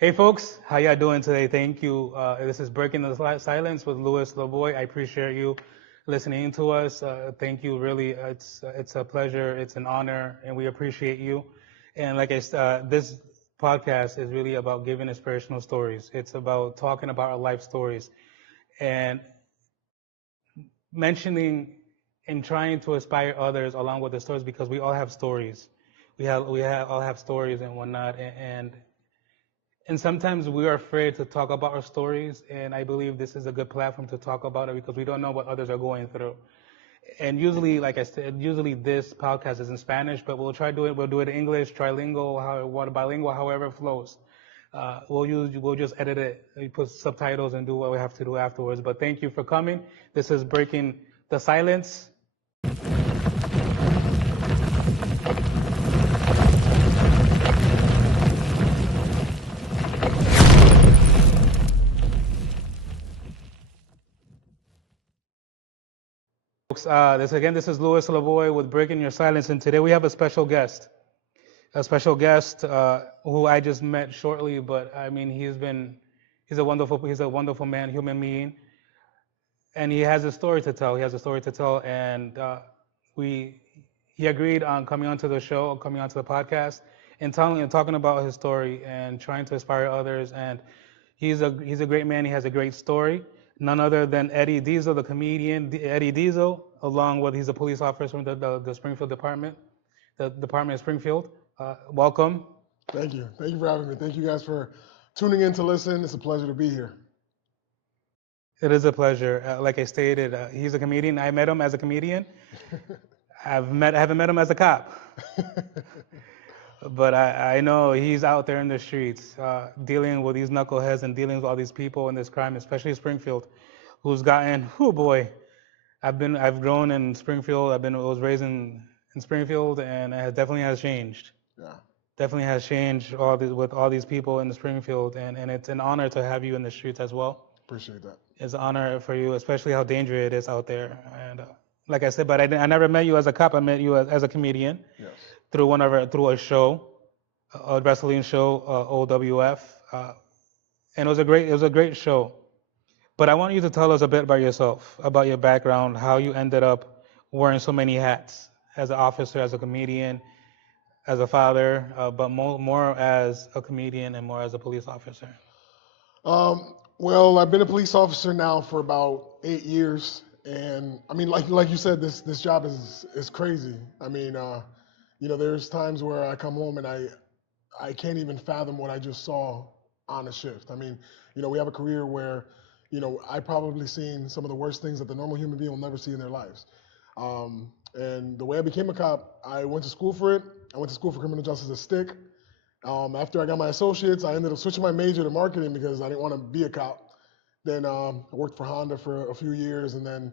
Hey folks, how y'all doing today? Thank you. This is Breaking the Silence with Louis LaVoy. I appreciate you listening to us. Thank you. Really, it's a pleasure. It's an honor, and we appreciate you. And this podcast is really about giving inspirational stories. It's about talking about our life stories and mentioning and trying to inspire others along with the stories because we all have stories. We all have stories and whatnot, and sometimes we are afraid to talk about our stories, and I believe this is a good platform to talk about it because we don't know what others are going through. And usually, like I said, usually this podcast is in Spanish, but we'll do it in English, trilingual, bilingual, however it flows. We'll just edit it, we put subtitles and do what we have to do afterwards. But thank you for coming. This is Breaking the Silence. Folks, this is Louis Lavoie with Breaking Your Silence, and today we have a special guest. Who I just met shortly, but I mean he's a wonderful man, human being, and he has a story to tell. And we he agreed on coming onto the show, coming onto the podcast, and talking about his story and trying to inspire others. And he's a great man. He has a great story. None other than Eddie Diesel, the comedian Eddie Diesel, along with he's a police officer from the Springfield Department, the Department of Springfield. Welcome. Thank you. Thank you for having me. Thank you guys for tuning in to listen. It's a pleasure to be here. It is a pleasure. Like I stated, he's a comedian. I met him as a comedian. I haven't met him as a cop, but I know he's out there in the streets dealing with these knuckleheads and dealing with all these people in this crime, especially Springfield, who's gotten. Oh boy, I've grown in Springfield. I was raised in Springfield, and it definitely has changed. Yeah. Definitely has changed with all these people in Springfield, and it's an honor to have you in the streets as well. Appreciate that. It's an honor for you, especially how dangerous it is out there. And like I said, but I never met you as a cop. I met you as a comedian. Yes. Through a show, a wrestling show, OWF, and it was a great show. But I want you to tell us a bit about yourself, about your background, how you ended up wearing so many hats as an officer, as a comedian, as a father, but more as a comedian and more as a police officer. Well, I've been a police officer now for about 8 years, and I mean, like you said, this job is crazy. I mean, there's times where I come home and I can't even fathom what I just saw on a shift. I mean, we have a career where, I probably seen some of the worst things that the normal human being will never see in their lives. And the way I became a cop, I went to school for it. I went to school for criminal justice at Stick. After I got my associates, I ended up switching my major to marketing because I didn't want to be a cop. Then I worked for Honda for a few years, and then,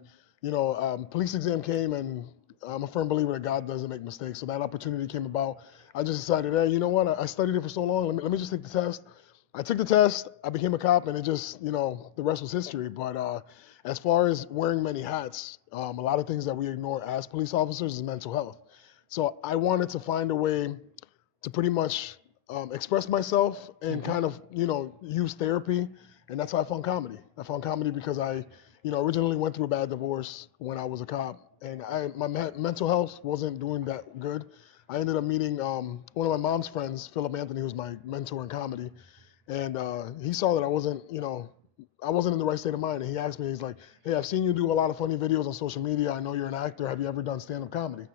police exam came, and I'm a firm believer that God doesn't make mistakes. So that opportunity came about. I just decided, hey, you know what? I studied it for so long. Let me just take the test. I took the test. I became a cop, and it just, the rest was history. But as far as wearing many hats, a lot of things that we ignore as police officers is mental health. So I wanted to find a way to pretty much express myself and kind of, use therapy. And that's how I found comedy. I found comedy because I, originally went through a bad divorce when I was a cop. And my mental health wasn't doing that good. I ended up meeting one of my mom's friends, Philip Anthony, who's my mentor in comedy. And he saw that I wasn't in the right state of mind. And he asked me, he's like, hey, I've seen you do a lot of funny videos on social media. I know you're an actor. Have you ever done stand-up comedy?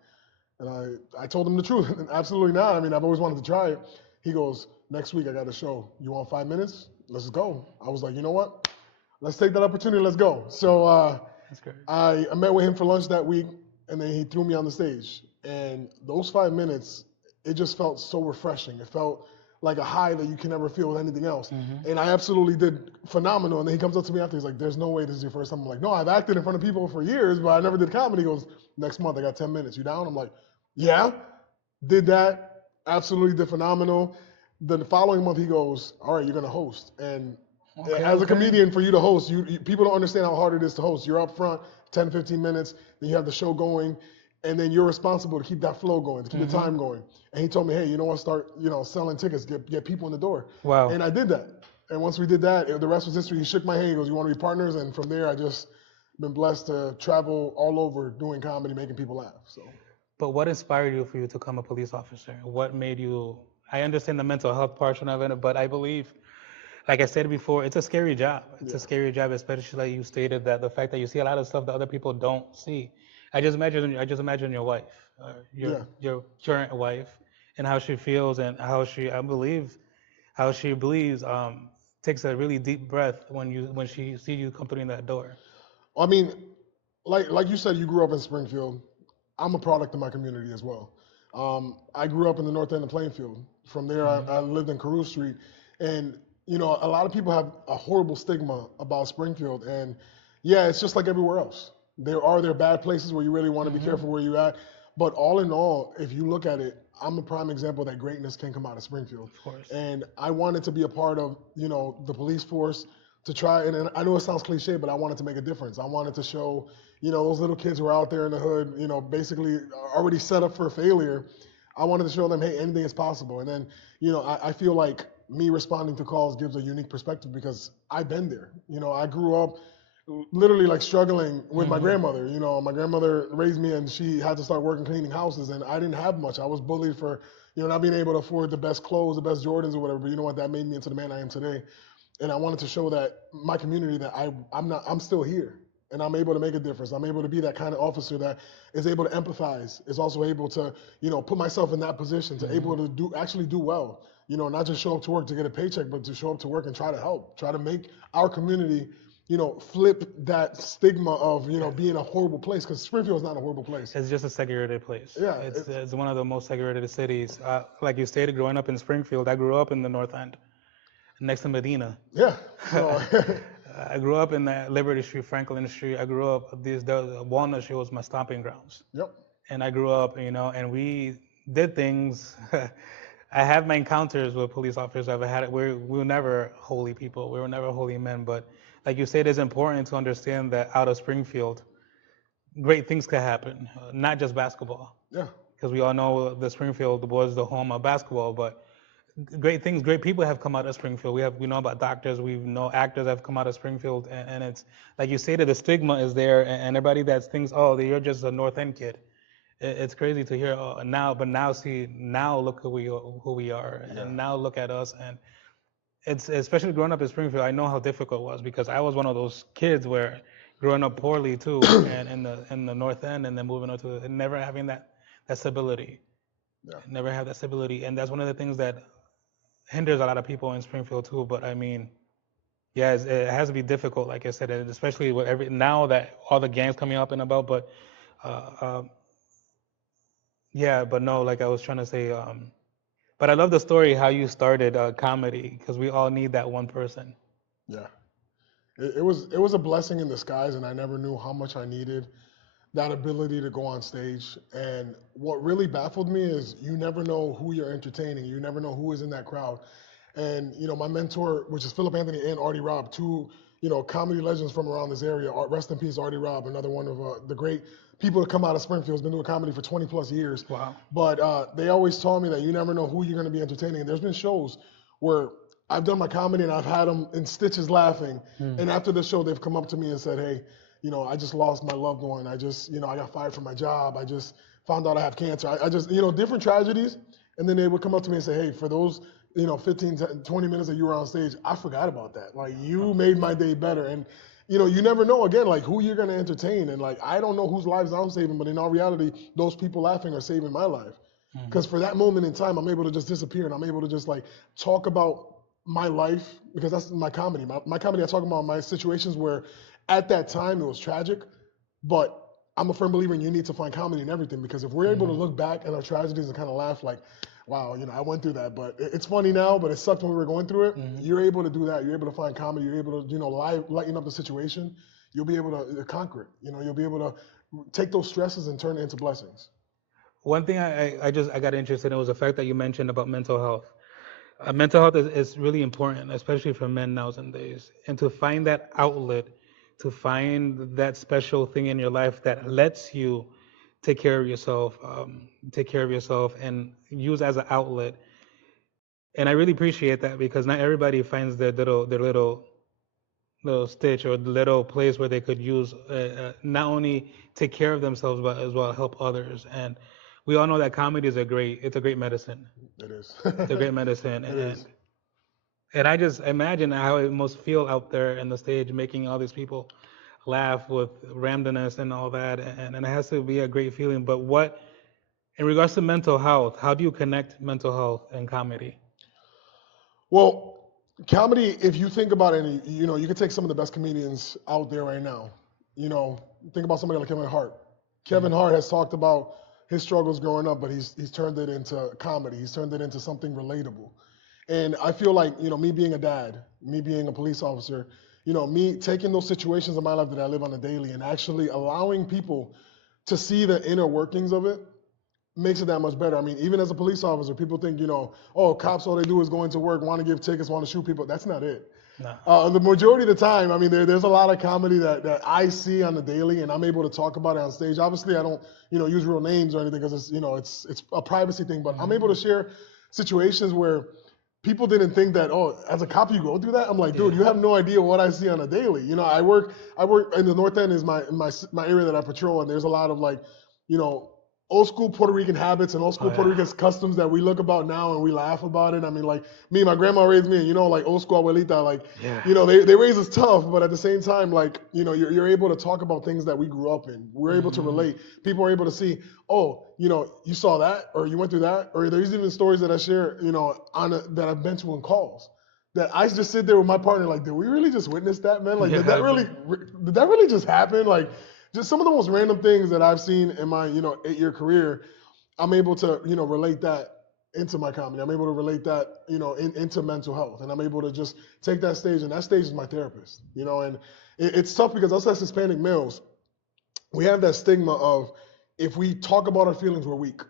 And I told him the truth. Absolutely not. I mean, I've always wanted to try it. He goes, next week I got a show. You want 5 minutes? Let's go. I was like, you know what? Let's take that opportunity. Let's go. So That's great. I met with him for lunch that week, and then he threw me on the stage. And those 5 minutes, it just felt so refreshing. It felt like a high that you can never feel with anything else. Mm-hmm. And I absolutely did phenomenal. And then he comes up to me after, he's like, there's no way this is your first time. I'm like, no, I've acted in front of people for years, but I never did comedy. He goes, next month I got 10 minutes. You down? I'm like, yeah. Did that. Absolutely did phenomenal. The following month he goes, all right, you're going to host. And as a comedian, for you to host, people don't understand how hard it is to host. You're up front, 10, 15 minutes, then you have the show going. and then you're responsible to keep that flow going, to keep the Mm-hmm. time going. And he told me, hey, you know what, start, selling tickets, get people in the door. Wow. And I did that. And once we did that, the rest was history. He shook my hand. He goes, you want to be partners? And from there, I just been blessed to travel all over doing comedy, making people laugh. So. But what inspired you for you to become a police officer? What made you? I understand the mental health portion of it, but I believe, like I said before, it's a scary job. It's a scary job, especially like you stated that the fact that you see a lot of stuff that other people don't see. I just imagine your wife, your current wife, and how she feels and how she believes takes a really deep breath when she sees you come through in that door. I mean, like you said, you grew up in Springfield. I'm a product of my community as well. I grew up in the north end of Plainfield. From there, I lived in Carew Street, and a lot of people have a horrible stigma about Springfield. And yeah, it's just like everywhere else. There bad places where you really want to be careful where you're at. But all in all, if you look at it, I'm a prime example that greatness can come out of Springfield. Of course. And I wanted to be a part of the police force to try. And I know it sounds cliche, but I wanted to make a difference. I wanted to show those little kids who are out there in the hood, basically already set up for failure. I wanted to show them, hey, anything is possible. And then, I feel like me responding to calls gives a unique perspective because I've been there. I grew up literally like struggling with my grandmother. My grandmother raised me and she had to start working cleaning houses, and I didn't have much. I was bullied for, not being able to afford the best clothes, the best Jordans or whatever. But you know what? That made me into the man I am today. And I wanted to show that my community that I'm still here. And I'm able to make a difference. I'm able to be that kind of officer that is able to empathize, is also able to, put myself in that position, to able to actually do well. Not just show up to work to get a paycheck, but to show up to work and try to help, try to make our community, flip that stigma of, being a horrible place, because Springfield is not a horrible place. It's just a segregated place. Yeah, it's one of the most segregated cities. Like you stated, growing up in Springfield, I grew up in the North End, next to Medina. Yeah. So, I grew up in the Liberty Street, Franklin Street. I grew up, the Walnut Street was my stomping grounds. Yep. And I grew up, and we did things. I have my encounters with police officers. I've had it. We were never holy people. We were never holy men. But like you said, it's important to understand that out of Springfield, great things can happen, not just basketball. Yeah. Because we all know the Springfield was the home of basketball, but great things, great people have come out of Springfield. We know about doctors, we know actors have come out of Springfield, and it's like you say that the stigma is there, and everybody that thinks, oh, you're just a North End kid. It's crazy to hear now look who we are, and now look at us, and it's especially growing up in Springfield. I know how difficult it was because I was one of those kids where growing up poorly too, and in the North End, and then moving on to and never having that stability. Yeah. Never have that stability, and that's one of the things that hinders a lot of people in Springfield too. But I mean, yeah, it has to be difficult, like I said, and especially with now that all the gangs coming up and about. But yeah, but no, like I was trying to say, but I love the story how you started comedy, because we all need that one person. Yeah, it was a blessing in disguise, and I never knew how much I needed that ability to go on stage. And what really baffled me is you never know who you're entertaining. You never know who is in that crowd. And, my mentor, which is Philip Anthony and Artie Robb, two, comedy legends from around this area. Rest in peace, Artie Robb, another one of the great people to come out of Springfield. Has been doing comedy for 20 plus years. Wow. But they always taught me that you never know who you're going to be entertaining. And there's been shows where I've done my comedy and I've had them in stitches laughing. And after the show, they've come up to me and said, hey, I just lost my loved one. I just, I got fired from my job. I just found out I have cancer. I just, different tragedies. And then they would come up to me and say, hey, for those, 15, 20 minutes that you were on stage, I forgot about that. Like, you made my day better. And, you never know, again, like, who you're going to entertain. And, like, I don't know whose lives I'm saving, but in all reality, those people laughing are saving my life. Because for that moment in time, I'm able to just disappear and I'm able to just, like, talk about my life, because that's my comedy. My comedy, I talk about my situations where at that time it was tragic, but I'm a firm believer in you need to find comedy in everything, because if we're able to look back at our tragedies and kind of laugh like, wow, I went through that, but it's funny now, but it sucked when we were going through it. You're able to do that. You're able to find comedy. You're able to, lighten up the situation. You'll be able to conquer it. You'll be able to take those stresses and turn it into blessings. One thing I got interested in was the fact that you mentioned about mental health. Mental health is really important, especially for men nowadays, and to find that outlet, to find that special thing in your life that lets you take care of yourself, and use as an outlet. And I really appreciate that because not everybody finds their little stitch or the little place where they could use not only take care of themselves but as well help others. And we all know that comedy is it's a great medicine. It is. It's a great medicine, It is. and I just imagine how it must feel out there in the stage, making all these people laugh with randomness and all that, and it has to be a great feeling. But what, in regards to mental health, how do you connect mental health and comedy? Well, comedy, if you think about it, you could take some of the best comedians out there right now. You know, think about somebody like Kevin Hart. Kevin Hart has talked about his struggles growing up, but he's turned it into comedy. He's turned it into something relatable. And I feel like, me being a dad, me being a police officer, me taking those situations in my life that I live on a daily and actually allowing people to see the inner workings of it makes it that much better. I mean, even as a police officer, people think, oh, cops, all they do is go into work, want to give tickets, want to shoot people. That's not it. No. The majority of the time, I mean, there's a lot of comedy that I see on the daily, and I'm able to talk about it on stage. Obviously, I don't, use real names or anything because it's a privacy thing. But I'm able to share situations where people didn't think that, oh, as a cop you go through that. I'm like, dude, you have no idea what I see on a daily. I work in the North End is my area that I patrol, and there's a lot of like, old school Puerto Rican habits and old school Puerto Rican customs that we look about now and we laugh about it. I mean, like me, my grandma raised me, and like old school abuelita, like, they raise us tough, but at the same time, like, you're able to talk about things that we grew up in. We're able to relate. People are able to see, oh, you saw that, or you went through that, or there's even stories that I share, that I've been to in calls. That I just sit there with my partner, like, did we really just witness that, man? Like, did that really just happen? Like, just some of the most random things that I've seen in my, 8-year career, I'm able to, relate that into my comedy. I'm able to relate that, into mental health. And I'm able to just take that stage, and that stage is my therapist, and it's tough because us as Hispanic males, we have that stigma of if we talk about our feelings, we're weak.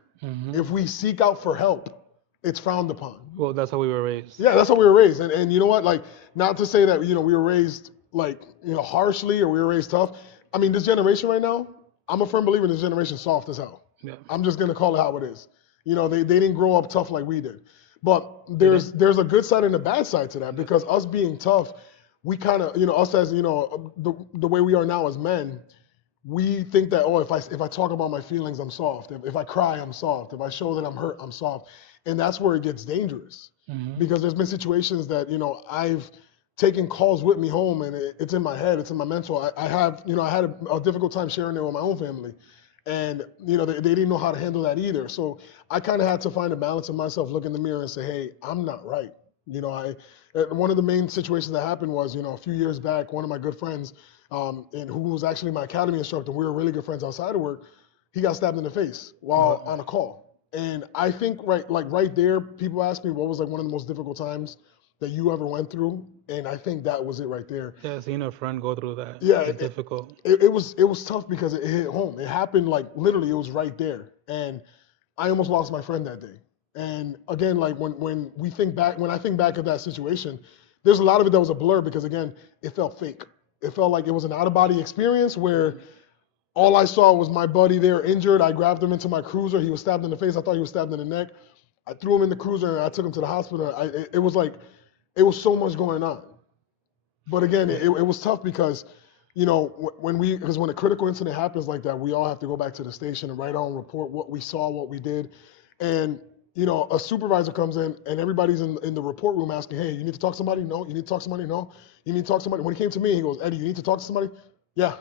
If we seek out for help, it's frowned upon. Well, that's how we were raised. Yeah, that's how we were raised. And you know what? Like, not to say that, we were raised, like, harshly or we were raised tough. I mean, this generation right now, I'm a firm believer in this generation soft as hell. Yeah. I'm just going to call it how it is. They didn't grow up tough like we did. But there's a good side and a bad side to that because us being tough, we kind of, us as, the way we are now as men, we think that, oh, if I talk about my feelings, I'm soft. If I cry, I'm soft. If I show that I'm hurt, I'm soft. And that's where it gets dangerous because there's been situations that, I've taking calls with me home, and it's in my head, it's in my mental. I have, I had a difficult time sharing it with my own family, and they didn't know how to handle that either. So I kind of had to find a balance in myself, look in the mirror, and say, hey, I'm not right. One of the main situations that happened was, a few years back, one of my good friends, and who was actually my academy instructor, we were really good friends outside of work. He got stabbed in the face while on a call, and I think right there, people ask me what was like one of the most difficult times that you ever went through, and I think that was it right there. Yeah, seeing a friend go through that. Yeah, it's difficult. It was tough because it hit home. It happened like literally, it was right there, and I almost lost my friend that day. And again, like when I think back of that situation, there's a lot of it that was a blur because again, it felt fake. It felt like it was an out of body experience where all I saw was my buddy there injured. I grabbed him into my cruiser. He was stabbed in the face. I thought he was stabbed in the neck. I threw him in the cruiser and I took him to the hospital. It was like. It was so much going on. But again, it was tough because, when a critical incident happens like that, we all have to go back to the station and write on report what we saw, what we did. And, a supervisor comes in and everybody's in the report room asking, hey, you need to talk to somebody? No. You need to talk to somebody? No. You need to talk to somebody? When he came to me, he goes, Eddie, you need to talk to somebody? Yeah.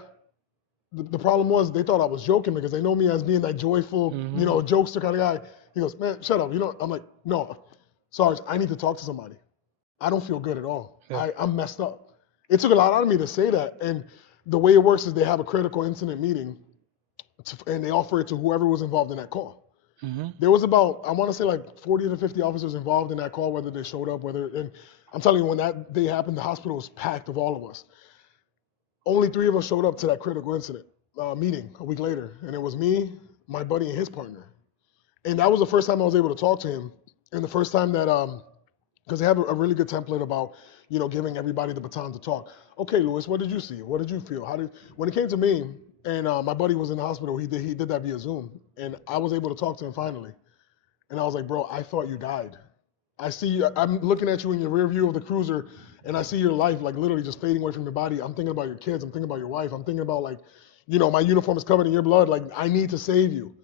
The problem was they thought I was joking because they know me as being that joyful, jokester kind of guy. He goes, man, shut up. I'm like, no, Sarge, I need to talk to somebody. I don't feel good at all. Yeah. I'm messed up. It took a lot out of me to say that. And the way it works is they have a critical incident meeting and they offer it to whoever was involved in that call. There was about, I want to say like 40 to 50 officers involved in that call, whether they showed up, and I'm telling you, when that day happened, the hospital was packed of all of us. Only 3 of us showed up to that critical incident meeting a week later. And it was me, my buddy, and his partner. And that was the first time I was able to talk to him. And the first time that, because they have a really good template about, giving everybody the baton to talk. Okay, Louis, what did you see? What did you feel? When it came to me, And my buddy was in the hospital. He did that via Zoom, and I was able to talk to him finally. And I was like, bro, I thought you died. I see you. I'm looking at you in your rear view of the cruiser, and I see your life like literally just fading away from your body. I'm thinking about your kids. I'm thinking about your wife. I'm thinking about like, my uniform is covered in your blood. Like I need to save you.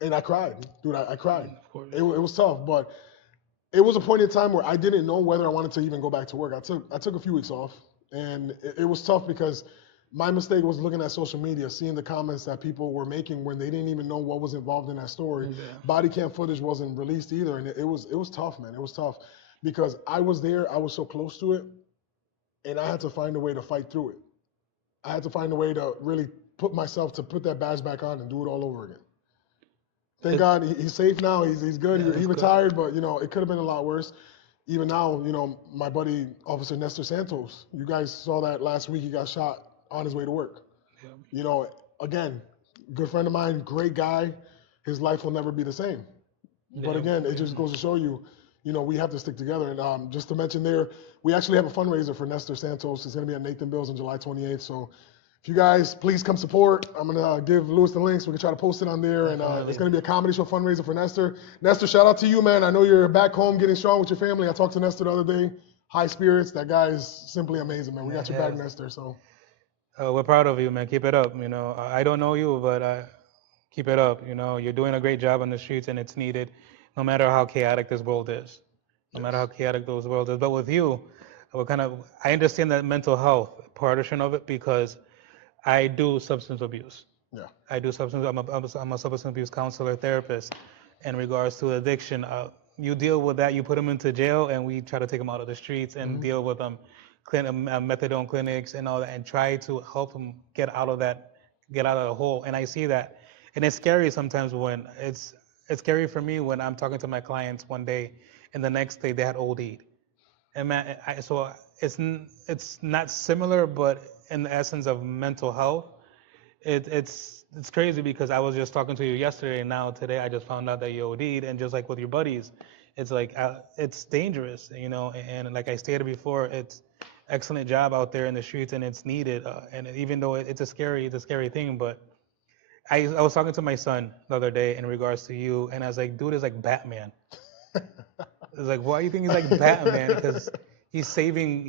And I cried, dude. I cried. Of course. It was tough, but it was a point in time where I didn't know whether I wanted to even go back to work. I took a few weeks off, and it was tough because my mistake was looking at social media, seeing the comments that people were making when they didn't even know what was involved in that story. Yeah. Body cam footage wasn't released either, and it was tough, man. It was tough because I was there, I was so close to it, and I had to find a way to fight through it. I had to find a way to really put that badge back on and do it all over again. Thank God he's safe now. He's good. Yeah, He that's good. retired, but it could have been a lot worse. Even now, my buddy Officer Nestor Santos. You guys saw that last week. He got shot on his way to work. Yeah. Again, good friend of mine, great guy. His life will never be the same. But Yeah, again, it just goes to show you, we have to stick together. And just to mention there, we actually have a fundraiser for Nestor Santos. It's going to be at Nathan Bill's on July 28th. So if you guys please come support, I'm going to give Louis the links. We can try to post it on there. And it's going to be a comedy show fundraiser for Nestor. Nestor, shout out to you, man. I know you're back home getting strong with your family. I talked to Nestor the other day. High spirits. That guy is simply amazing, man. We got your back, Nestor. So we're proud of you, man. Keep it up. I don't know you, but keep it up. You're doing a great job on the streets, and it's needed, no matter how chaotic this world is. No matter how chaotic those world is. But with you, I understand that mental health portion of it because I do substance abuse. yeah, I do substance. I'm a substance abuse counselor, therapist. In regards to addiction, you deal with that. You put them into jail, and we try to take them out of the streets and deal with them, methadone clinics and all that, and try to help them get out of the hole. And I see that, and it's scary sometimes when it's scary for me when I'm talking to my clients one day, and the next day they had OD'd. And man, so it's not similar, but in the essence of mental health, it's crazy because I was just talking to you yesterday, and now today I just found out that you OD'd, and just like with your buddies, it's like it's dangerous, and like I stated before, it's excellent job out there in the streets, and it's needed, and even though it's a scary thing, but I was talking to my son the other day in regards to you, and I was like, dude is like Batman. It's like, why do you think he's like Batman? Because he's saving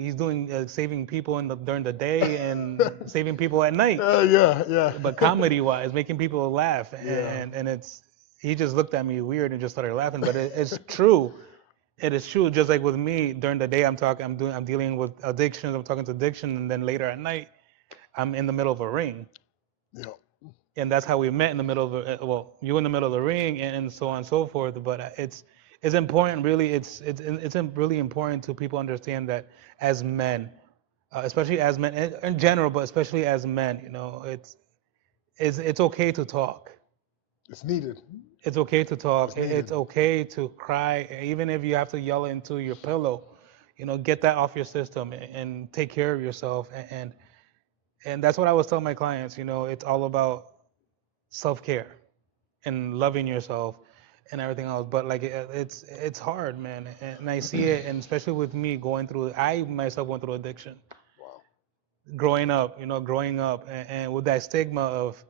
people during the day and saving people at night. yeah. But comedy-wise, making people laugh, Yeah. and he just looked at me weird and just started laughing. But it's true. It is true. Just like with me, during the day I'm dealing with addictions. I'm talking to addiction, and then later at night, I'm in the middle of a ring. Yeah. And that's how we met in the middle of you in the middle of the ring, and so on and so forth. But it's important, really. It's really important to people understand that as men, especially as men in general, but especially as men, it's okay to talk. It's needed. It's okay to talk. It's needed. It's okay to cry, even if you have to yell into your pillow. Get that off your system and take care of yourself. And that's what I was telling my clients. It's all about self-care and loving yourself and everything else. But like it's hard, man. And I see it, and especially with me I myself went through addiction. Wow. Growing up, and with that stigma of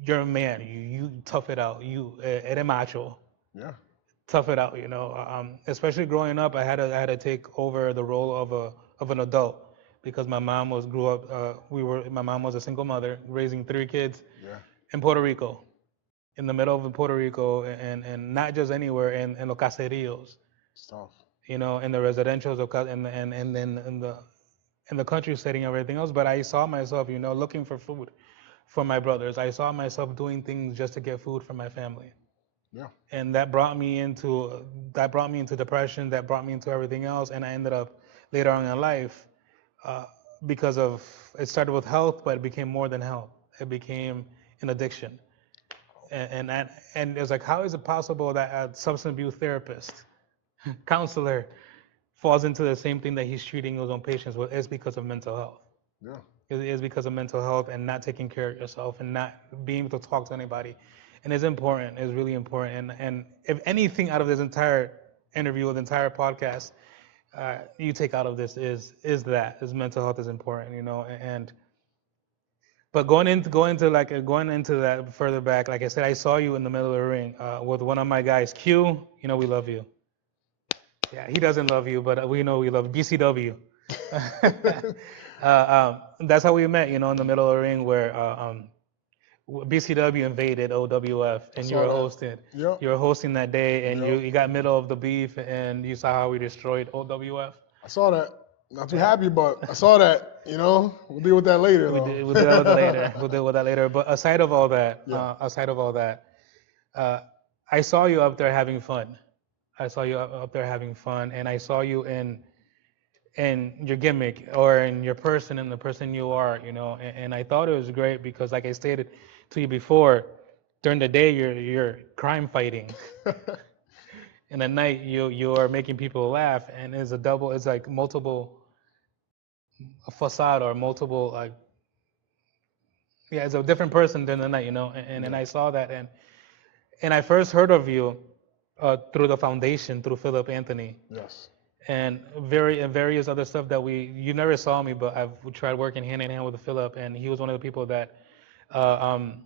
you're a man, you tough it out, you eres macho. Yeah. Tough it out, especially growing up, I had to take over the role of an adult because my mom my mom was a single mother raising 3 kids in Puerto Rico, in the middle of Puerto Rico, and not just anywhere in los caseríos, It's tough. in the residentials and then in the country setting and everything else. But I saw myself, looking for food for my brothers. I saw myself doing things just to get food for my family. Yeah. And that brought me into depression. That brought me into everything else, and I ended up later on in life because of it started with health, but it became more than health. It became an addiction, and it was like, how is it possible that a substance abuse therapist, counselor, falls into the same thing that he's treating his own patients with? It's because of mental health. Yeah. It is because of mental health and not taking care of yourself and not being able to talk to anybody. And it's important. It's really important. And if anything out of this entire interview or the entire podcast you take out of this is mental health is important, and But going into that further back, like I said, I saw you in the middle of the ring with one of my guys, Q. You know we love you. Yeah, he doesn't love you, but we know we love BCW. That's how we met, you know, in the middle of the ring where BCW invaded OWF, I and you saw were that. hosting. Yep. You were hosting that day, and Yep. you got middle of the beef, and you saw how we destroyed OWF. I saw that. Not too Yeah. happy, but I saw that. You know, we'll deal with that later, We though. did, we'll do that with that later. We'll deal with that later. But aside of all that, Yeah. uh, I saw you up there having fun. I saw you up there having fun, and I saw you in your gimmick or in your person and the person you are, you know. And I thought it was great because, like I stated to you before, during the day you're crime fighting. In the night you are making people laugh, and it's like multiple facade or multiple like yeah, it's a different person during the night, you know. And I saw that, and I first heard of you through the foundation, through Philip Anthony. Yes. And various other stuff that you never saw me, but I've tried working hand in hand with Philip, and he was one of the people that uh, um,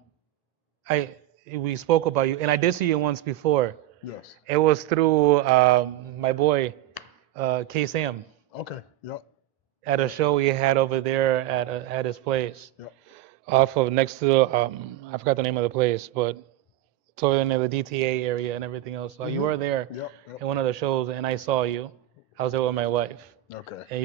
I we spoke about you, and I did see you once before. Yes. It was through my boy K Sam Okay. Yep. at a show we had over there at his place, Yep. off of next to I forgot the name of the place, but it's over near the DTA area and everything else. So you were there Yep. Yep. in one of the shows, and I saw you. I was there with my wife. Okay. And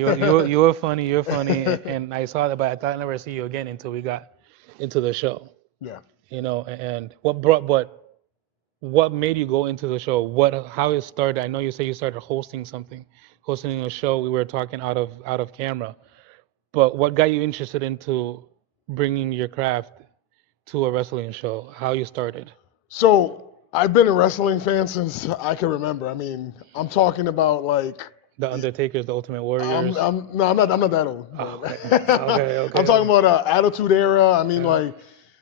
you were funny, and I saw that, but I thought I'd never see you again until we got into the show. Yeah. You know, and what made you go into the show? How it started? I know you say you started hosting a show. We were talking out of camera, but what got you interested into bringing your craft to a wrestling show? How you started? So I've been a wrestling fan since I can remember. I mean, I'm talking about like The Undertaker's, the Ultimate I'm Warriors. no, I'm not that old. Oh, But okay, I'm talking okay. about Attitude Era. I mean, Okay. like,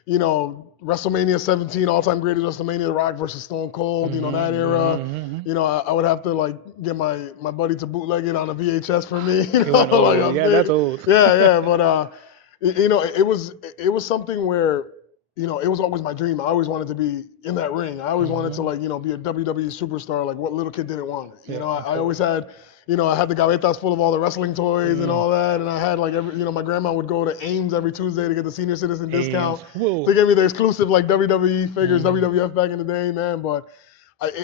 you know, WrestleMania 17, all-time greatest WrestleMania, The Rock versus Stone Cold. You know that era. You know, I would have to like get my buddy to bootleg it on a VHS for me. You You know, went like old. I'm Yeah, big. that's old. Yeah. But you know, it was something where. You know, it was always my dream. I always wanted to be in that ring. I always wanted to like, you know, be a WWE superstar. Like, what little kid didn't want it? You know, Of I always course. had, you know, I had the gavetas full of all the wrestling toys and all that, and I had like you know, my grandma would go to Ames every Tuesday to get the senior citizen discount Ames. Whoa. to give me the exclusive like WWE figures, WWF back in the day, man. But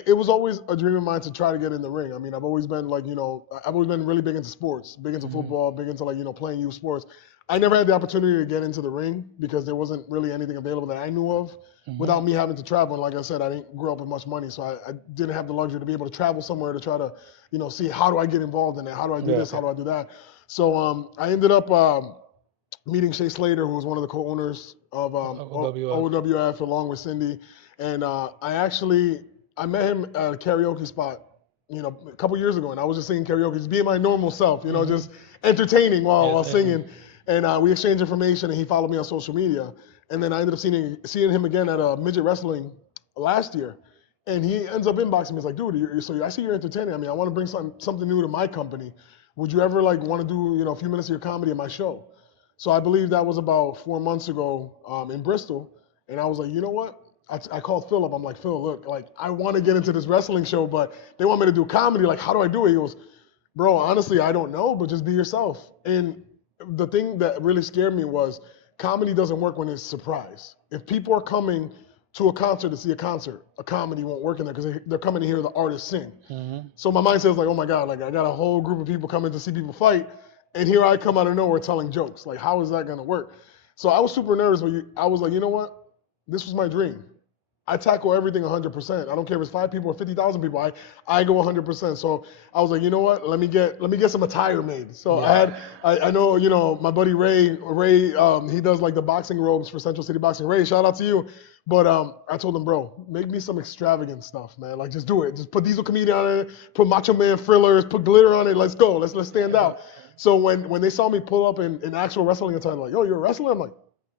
it was always a dream of mine to try to get in the ring. I mean, I've always been like, you know, I've always been really big into sports, big into football, big into like, you know, playing youth sports. I never had the opportunity to get into the ring because there wasn't really anything available that I knew of without me having to travel. And like I said, I didn't grow up with much money, so I didn't have the luxury to be able to travel somewhere to try to, you know, see how do I get involved in it? How do I do Yeah, this? How okay. do I do that? So I ended up meeting Shay Slater, who was one of the co-owners of OWF. OWF, along with Cindy. And I met him at a karaoke spot, you know, a couple years ago, and I was just singing karaoke, just being my normal self, you know, just entertaining while Yes, singing. And we exchanged information, and he followed me on social media. And then I ended up seeing him again at a midget wrestling last year. And he ends up inboxing me. He's like, dude, so I see you're entertaining. I mean, I want to bring something new to my company. Would you ever like want to do, you know, a few minutes of your comedy at my show? So I believe that was about 4 months ago in Bristol. And I was like, you know what? I called Phil up. I'm like, Phil, look, like I want to get into this wrestling show, but they want me to do comedy. Like, how do I do it? He goes, bro, honestly, I don't know, but just be yourself. And the thing that really scared me was comedy doesn't work when it's surprise. If people are coming to a concert to see a concert, a comedy won't work in there because they're coming to hear the artist sing. So my mindset was like, oh my God, like I got a whole group of people coming to see people fight, and here I come out of nowhere telling jokes. Like, how is that gonna work? So I was super nervous, but I was like, you know what? This was my dream. I tackle everything 100%. I don't care if it's 5 people or 50,000 people. I go 100%. So I was like, you know what? Let me get some attire made. So I know, you know, my buddy Ray, he does like the boxing robes for Central City Boxing. Ray, shout out to you. But I told him, bro, make me some extravagant stuff, man. Like just do it. Just put Diesel Comedian on it, put Macho Man frillers, put glitter on it. Let's go. Let's stand out. So when they saw me pull up in actual wrestling attire, like, yo, you're a wrestler? I'm like,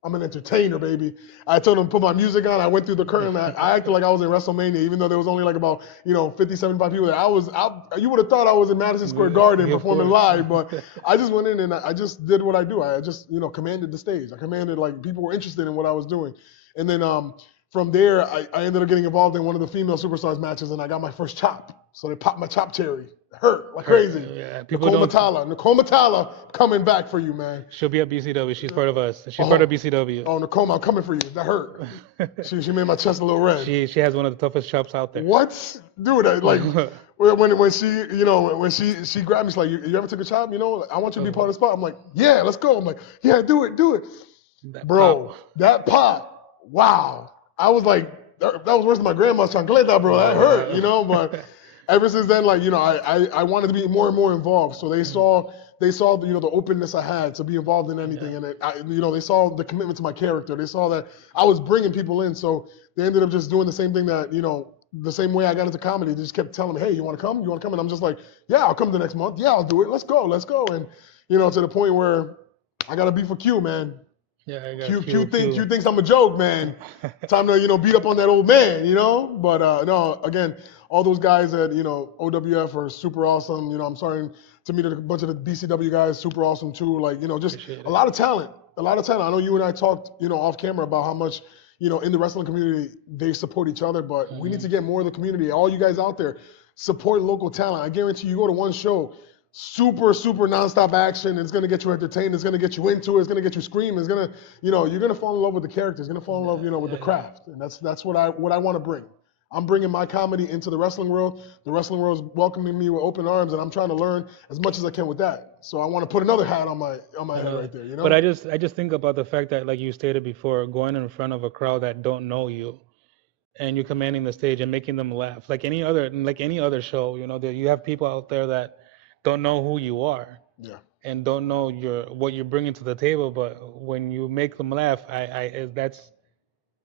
I'm an entertainer, baby. I told them to put my music on. I went through the curtain. I acted like I was in WrestleMania, even though there was only like about 50, 75 people there. You would have thought I was in Madison Square Garden Of performing course. live, but I just went in and I just did what I do. I just commanded the stage. I commanded, like, people were interested in what I was doing, and then from there I ended up getting involved in one of the female superstars matches, and I got my first chop. So they popped my chop cherry. Hurt like crazy. Yeah, Nicole Matala coming back for you, man. She'll be at BCW. She's part of us. She's part of BCW. Oh, Nicole, I'm coming for you. That hurt. She made my chest a little red. She has one of the toughest chops out there. What, dude? Like when she grabbed me, she's like, you ever took a chop? I want you to be part of the spot. I'm like, yeah, let's go. I'm like, yeah, do it. That pop. Wow. I was like, that was worse than my grandma's chancleta, bro. That hurt, but. Ever since then, like, I wanted to be more and more involved. So they saw the openness I had to be involved in anything, and they saw the commitment to my character. They saw that I was bringing people in. So they ended up just doing the same thing that the same way I got into comedy. They just kept telling me, hey, you want to come? And I'm just like, yeah, I'll come the next month. Yeah, I'll do it. Let's go. And to the point where I got to beef for Q, man. Yeah, I got Q thinks I'm a joke, man. Time to beat up on that old man, But no, again, all those guys at OWF are super awesome. I'm starting to meet a bunch of the BCW guys, super awesome too. Like just a lot of talent. I know you and I talked off camera about how much in the wrestling community they support each other, but we need to get more of the community. All you guys out there, support local talent. I guarantee you go to one show. Super nonstop action. It's gonna get you entertained. It's gonna get you into it. It's gonna get you screaming. It's gonna, you're gonna fall in love with the characters. You're gonna fall in love, with the craft, and that's what I want to bring. I'm bringing my comedy into the wrestling world. The wrestling world is welcoming me with open arms, and I'm trying to learn as much as I can with that. So I want to put another hat on my head right there. But I just think about the fact that, like you stated before, going in front of a crowd that don't know you, and you commanding the stage and making them laugh, like any other show. You have people out there that don't know who you are, and don't know what you're bringing to the table. But when you make them laugh,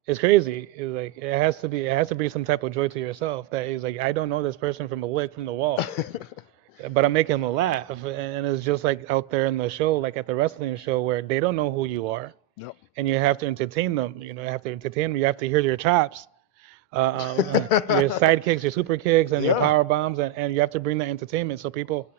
it's crazy. It's like it has to be some type of joy to yourself. That is like, I don't know this person from a lick from the wall, but I'm making them laugh, and it's just like out there in the show, like at the wrestling show, where they don't know who you are, and you have to entertain them. You have to entertain them. You have to hear your chops, your side kicks, your super kicks, and your power bombs, and you have to bring that entertainment. So people.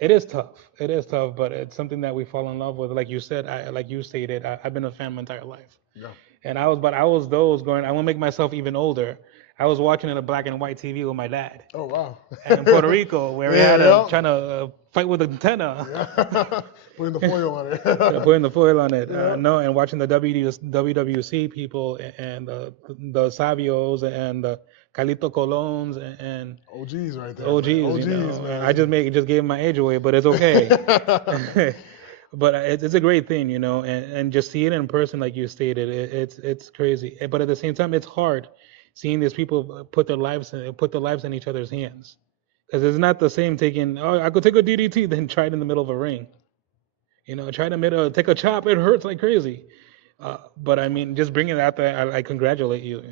It is tough, but it's something that we fall in love with. Like you said, like you stated, I've been a fan my entire life. Yeah. And I was those going, I want to make myself even older. I was watching it on a black and white TV with my dad. Oh, wow. And in Puerto Rico, where we had trying to fight with an antenna. Yeah. Putting the foil on it. Putting the foil on it. And watching the WWC people and the Savios and the Calito Colons and OGs right there. OGs, man. I just gave my age away, but it's okay. But it's a great thing, and just see it in person, like you stated, it's crazy. But at the same time, it's hard seeing these people put their lives in each other's hands, because it's not the same I could take a DDT than try it in the middle of a ring. Try to take a chop, it hurts like crazy. But I mean, just bringing it out there, I congratulate you.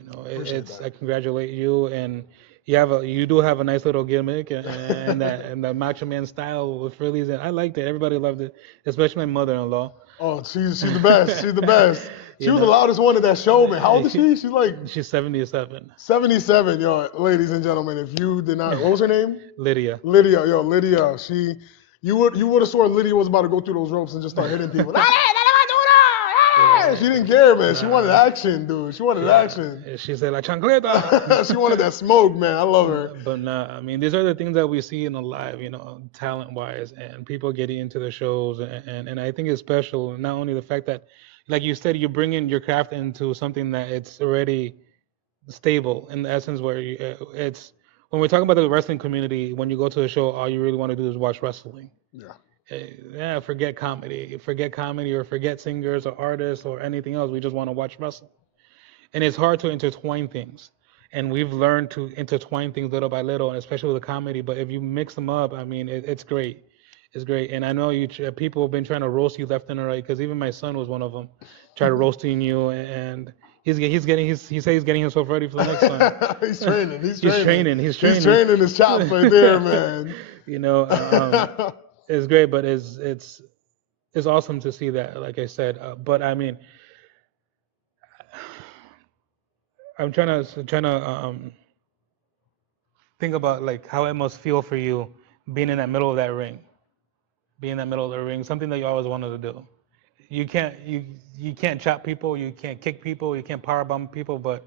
I congratulate you, and you do have a nice little gimmick, and that Macho Man style with frillies, and I liked it. Everybody loved it, especially my mother-in-law. Oh, she's the best. She's the best. She was the loudest one at that show, man. How old is she? She's 77. 77, ladies and gentlemen. If you did not, what was her name? Lydia. Lydia. You would have sworn Lydia was about to go through those ropes and just start hitting people. She didn't care, man. She wanted action, dude. She wanted action. She said, la chancleta. She wanted that smoke, man. I love her. But I mean, these are the things that we see in the live, talent-wise, and people getting into the shows. And I think it's special, not only the fact that, like you said, you bring in your craft into something that it's already stable, in the essence where it's, when we're talking about the wrestling community, when you go to a show, all you really want to do is watch wrestling. Yeah. Forget comedy or forget singers or artists or anything else. We just want to watch wrestling. And it's hard to intertwine things. And we've learned to intertwine things little by little, and especially with the comedy. But if you mix them up, I mean, it's great. It's great. And I know people have been trying to roast you left and right, because even my son was one of them, try to roasting you, and he says he's getting himself ready for the next time. He's training. He's training his chops right there, man. It's great, but it's awesome to see that, like I said. But I mean, I'm trying to think about like how it must feel for you being in that middle of that ring, being in that middle of the ring, something that you always wanted to do. You can't chop people, you can't kick people, you can't power bomb people, but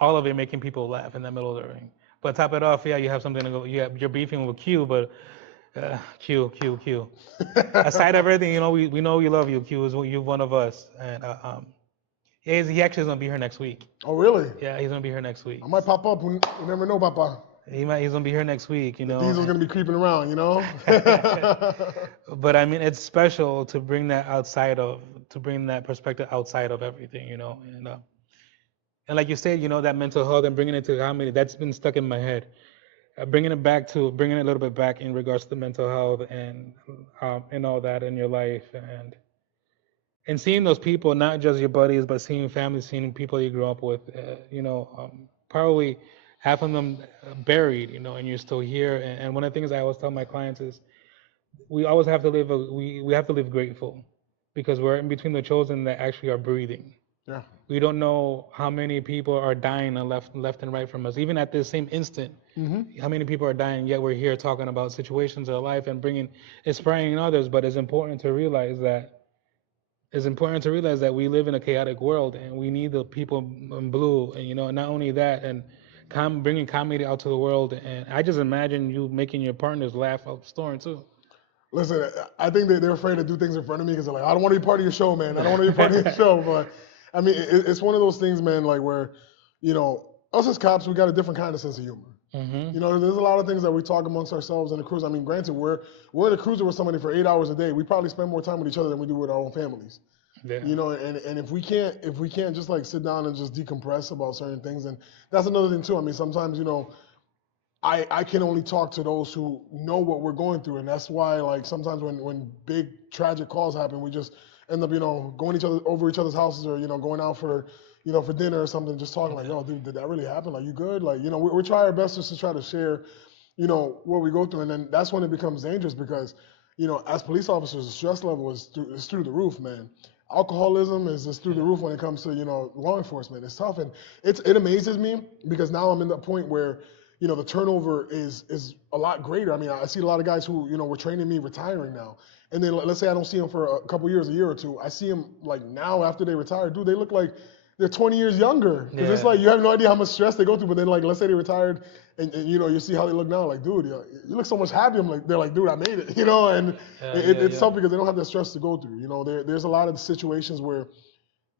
all of it making people laugh in the middle of the ring. But top it off, yeah, you have something to go. You're beefing with Q, but Q. Aside of everything, we know we love you. Q is you one of us, and yeah, he actually is gonna be here next week. Oh, really? Yeah, he's gonna be here next week. I might pop up. You never know, Papa. He's gonna be here next week. The diesel's gonna be creeping around, But I mean, it's special to bring to bring that perspective outside of everything, and like you said, that mental health and bringing it to comedy, that's been stuck in my head. Bringing it a little bit back in regards to mental health and all that in your life, and seeing those people, not just your buddies, but seeing family, seeing people you grew up with, probably half of them buried, and you're still here. And one of the things I always tell my clients is we always have to we have to live grateful, because we're in between the chosen that actually are breathing. Yeah. We don't know how many people are dying left and right from us. Even at this same instant, how many people are dying, yet we're here talking about situations of life and inspiring others. But it's important to realize that we live in a chaotic world, and we need the people in blue. And not only that, and bringing comedy out to the world. And I just imagine you making your partners laugh out the storm too. Listen, I think they're afraid to do things in front of me because they're like, I don't want to be part of your show, man. I don't want to be part of your show. But I mean, it's one of those things, man, like where, us as cops, we got a different kind of sense of humor. There's a lot of things that we talk amongst ourselves in the cruise. I mean, granted, we're in a cruiser with somebody for 8 hours a day. We probably spend more time with each other than we do with our own families. Yeah. And if we can't just like sit down and just decompress about certain things, and that's another thing too. I mean, sometimes, I can only talk to those who know what we're going through, and that's why like sometimes when big tragic calls happen, we just end up going over each other's houses, or going out for dinner or something, just talking like, yo, dude, did that really happen? Like, you good? Like, we try our best just to try to share what we go through, and then that's when it becomes dangerous because as police officers, the stress level is through the roof, man. Alcoholism is just through the roof when it comes to law enforcement. It's tough, and it amazes me because now I'm in the point where the turnover is a lot greater. I mean, I see a lot of guys who were training me retiring now, and then let's say I don't see them for a couple years, a year or two. I see them like now after they retire, dude, they look like they're 20 years younger. Because it's like you have no idea how much stress they go through. But then like let's say they retired, and you see how they look now. Like, dude, you look so much happier. They're like, dude, I made it. And it's tough because they don't have that stress to go through. There's a lot of situations where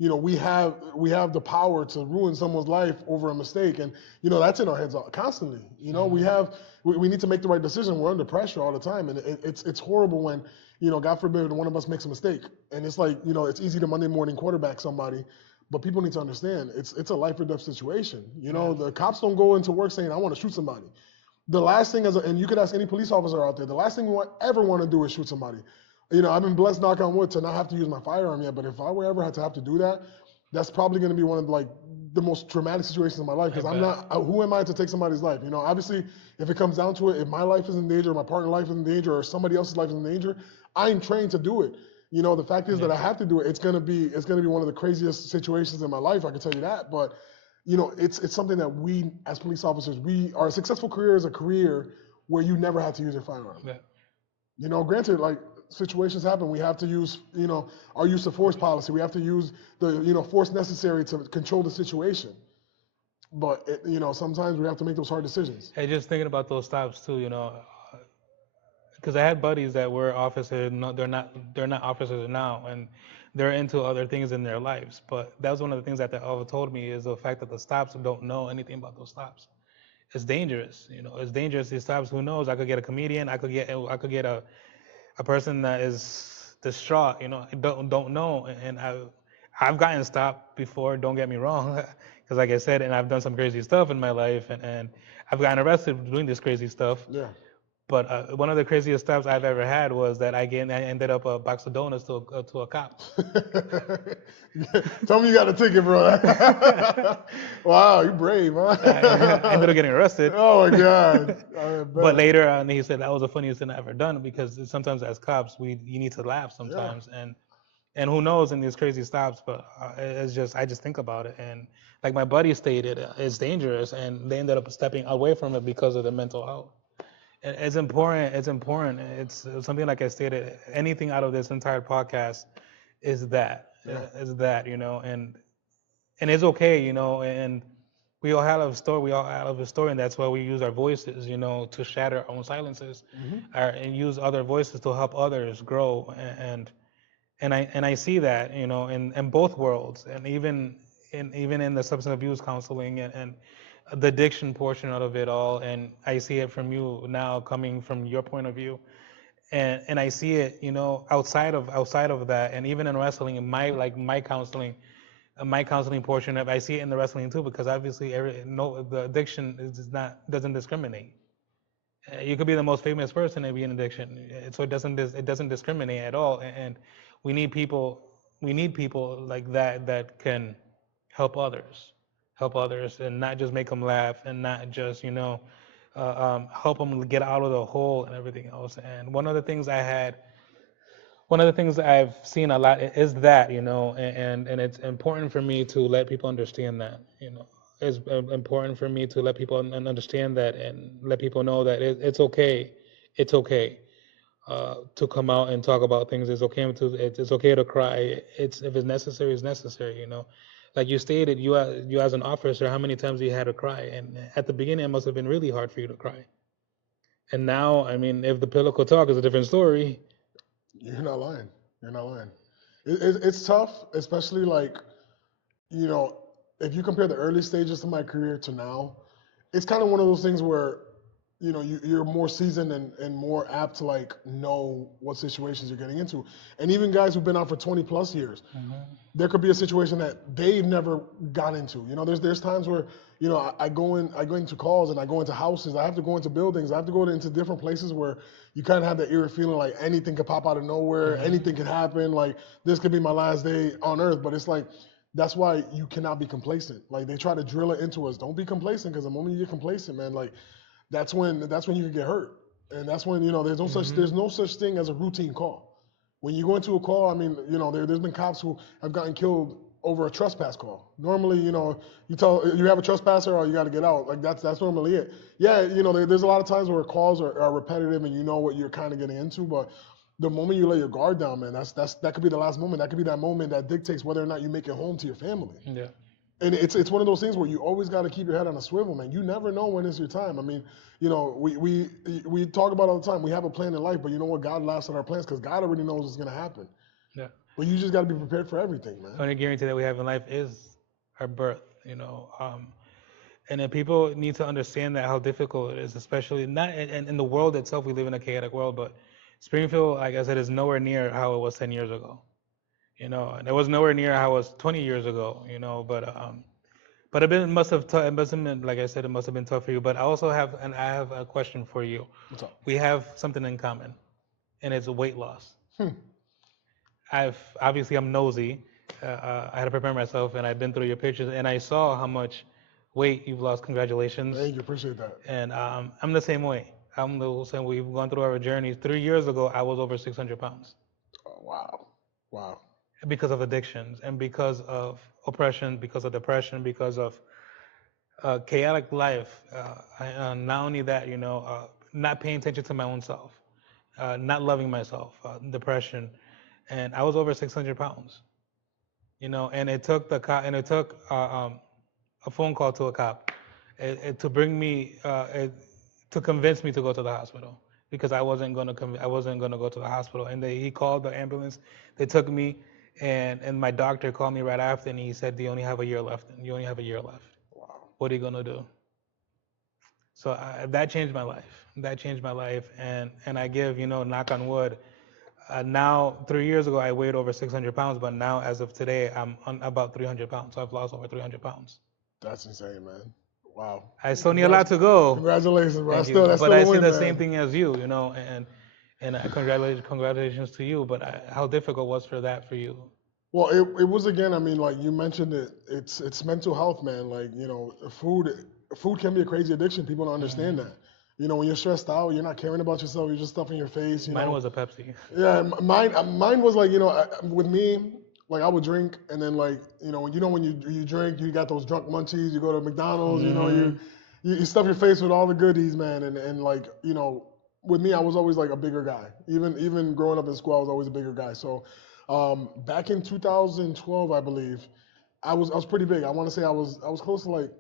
we have the power to ruin someone's life over a mistake, and that's in our heads constantly. We need to make the right decision. We're under pressure all the time, and it's horrible when God forbid one of us makes a mistake, and it's like it's easy to Monday morning quarterback somebody, but people need to understand it's a life or death situation. The cops don't go into work saying I want to shoot somebody. The last thing and you could ask any police officer out there, the last thing we ever want to do is shoot somebody. I've been blessed, knock on wood, to not have to use my firearm yet. But if I were ever had to have to do that, that's probably going to be one of the most traumatic situations in my life because I'm not. Who am I to take somebody's life? Obviously, if it comes down to it, if my life is in danger, or my partner's life is in danger, or somebody else's life is in danger, I'm trained to do it. The fact is that I have to do it. It's going to be one of the craziest situations in my life. I can tell you that. But it's something that we as police officers, our successful career is a career where you never have to use your firearm. Yeah. Granted, like. Situations happen. We have to use, our use of force policy. We have to use the, force necessary to control the situation. But sometimes we have to make those hard decisions. Hey, just thinking about those stops too, because I had buddies that were officers. No, they're not officers now, and they're into other things in their lives. But that was one of the things that they all told me is the fact that the stops don't know anything about those stops. It's dangerous. It's dangerous. These stops. Who knows? I could get a comedian. I could get a person that is distraught, don't know, and I've gotten stopped before. Don't get me wrong, because like I said, and I've done some crazy stuff in my life, and I've gotten arrested doing this crazy stuff. Yeah. But one of the craziest stops I've ever had was that I ended up a box of donuts to a cop. Tell me you got a ticket, bro. Wow, you're brave, huh? I ended up getting arrested. Oh my God. But later on, he said that was the funniest thing I ever done because sometimes as cops, you need to laugh sometimes, and And who knows in these crazy stops, but it's just I just think about it, and like my buddy stated, it's dangerous, and they ended up stepping away from it because of the mental health. It's important. It's important. It's something like I stated. Anything out of this entire podcast is that Yeah. is that and it's okay, and we all have a story. We all have a story, and that's why we use our voices, to shatter our own silences, and use other voices to help others grow. And I see that, in both worlds, and even in the substance abuse counseling and the addiction portion of it all. And I see it from you now, coming from your point of view, and I see it, outside of that, and even in wrestling, in my counseling portion of, I see it in the wrestling too, because obviously the addiction doesn't discriminate. You could be the most famous person and be in addiction, so it doesn't discriminate at all. And we need people like that can help others, and not just make them laugh, and not just help them get out of the hole and everything else. And one of the things I've seen a lot is that, and it's important for me to let people understand that, it's important for me to let people understand that, and let people know that it's okay. It's okay to come out and talk about things. It's okay to cry. If it's necessary, it's necessary. Like you stated, you as an officer, how many times you had to cry? And at the beginning, it must have been really hard for you to cry. And now, I mean, if the pillow could talk, it's a different story. You're not lying. You're not lying. It's tough, especially like, you know, if you compare the early stages of my career to now, it's kind of one of those things where, you're more seasoned and more apt to like know what situations you're getting into. And even guys who've been out for 20 plus years, there could be a situation that they've never got into. There's times where, I go into calls and I go into houses. I have to go into buildings. I have to go into different places where you kind of have that eerie feeling like anything could pop out of nowhere, anything can happen. Like this could be my last day on earth. But it's like that's why you cannot be complacent. Like they try to drill it into us. Don't be complacent, because the moment you get complacent, man, like that's when you can get hurt. And that's when, there's no such thing as a routine call. When you go into a call, I mean, there's been cops who have gotten killed over a trespass call. Normally, you have a trespasser, or you got to get out. Like that's normally it. Yeah, there's a lot of times where calls are repetitive and you know what you're kind of getting into, but the moment you lay your guard down, man, that could be the last moment. That could be that moment that dictates whether or not you make it home to your family. Yeah. And it's one of those things where you always got to keep your head on a swivel, man. You never know when it's your time. I mean, we talk about it all the time. We have a plan in life, but you know what? God laughs at our plans because God already knows what's going to happen. Yeah. But you just got to be prepared for everything, man. The only guarantee that we have in life is our birth, and then people need to understand that how difficult it is, especially not in the world itself. We live in a chaotic world, but Springfield, like I said, is nowhere near how it was 10 years ago. And it was nowhere near how it was 20 years ago. But it must have been, like I said, it must have been tough for you. But I have a question for you. What's up? We have something in common, and it's weight loss. I'm nosy. I had to prepare myself, and I've been through your pictures, and I saw how much weight you've lost. Congratulations. Thank you, appreciate that. And I'm the same way. I'm the same way. We've gone through our journeys. 3 years ago, I was over 600 pounds. Oh, wow. Because of addictions, and because of oppression, because of depression, because of chaotic life. Not only that, not paying attention to my own self, not loving myself, depression, and I was over 600 pounds. And it took a phone call to a cop to bring me to convince me to go to the hospital, because I wasn't gonna go to the hospital. And he called the ambulance. They took me, and my doctor called me right after, and he said, "You only have a year left. You only have a year left. Wow. What are you gonna do?" So that changed my life. And I give, knock on wood. Now, 3 years ago, I weighed over 600 pounds, but now, as of today, I'm on about 300 pounds. So I've lost over 300 pounds. That's insane, man. Wow. I still need a lot to go. Congratulations, bro. Thank you. But I see the same thing as you, and congratulations to you. But how difficult was that for you? Well, it was, again, I mean, like you mentioned it, it's mental health, man. Like, food can be a crazy addiction. People don't understand that. When you're stressed out, you're not caring about yourself. You're just stuffing your face. Mine was a Pepsi. Yeah, mine was like with me, like I would drink and then like when you drink, you got those drunk munchies. You go to McDonald's, Hmm. you stuff your face with all the goodies, man, and like with me, I was always like a bigger guy. Even growing up in school, I was always a bigger guy. So back in 2012, I believe, I was pretty big. I want to say I was close to like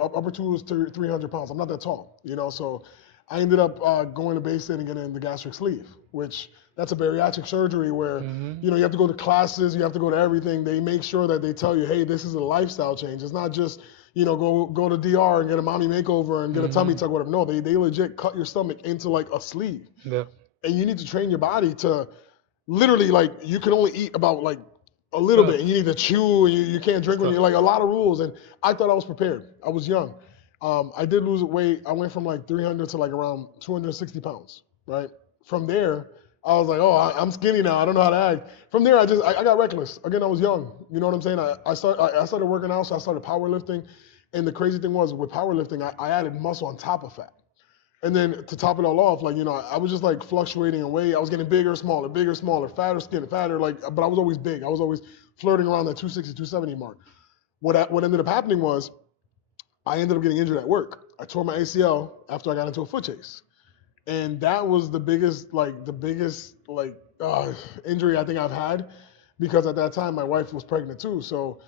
upper twos to 300 pounds. I'm not that tall, so I ended up going to Bay State and getting the gastric sleeve, which that's a bariatric surgery where Hmm. you have to go to classes, you have to go to everything. They make sure that they tell you, hey, this is a lifestyle change. It's not just go to DR and get a mommy makeover and get a tummy Hmm. tuck, whatever. No, they legit cut your stomach into like a sleeve, Yeah. and you need to train your body to literally like you can only eat about like a little bit, Tough. and you need to chew, and you can't It's drink when tough. you're like a lot of rules. And I thought I was prepared. I was young. I did lose weight. I went from like 300 to like around 260 pounds. Right. From there, I was like, oh, I'm skinny now. I don't know how to act. From there, I got reckless. Again, I was young. You know what I'm saying? I started working out, so I started powerlifting. And the crazy thing was with powerlifting, I added muscle on top of fat. And then to top it all off, like, I was just like fluctuating in weight. I was getting bigger, smaller, fatter, skinny, fatter, like, but I was always big. I was always flirting around that 260, 270 mark. What ended up happening was I ended up getting injured at work. I tore my ACL after I got into a foot chase. And that was the biggest injury I think I've had because at that time my wife was pregnant too. So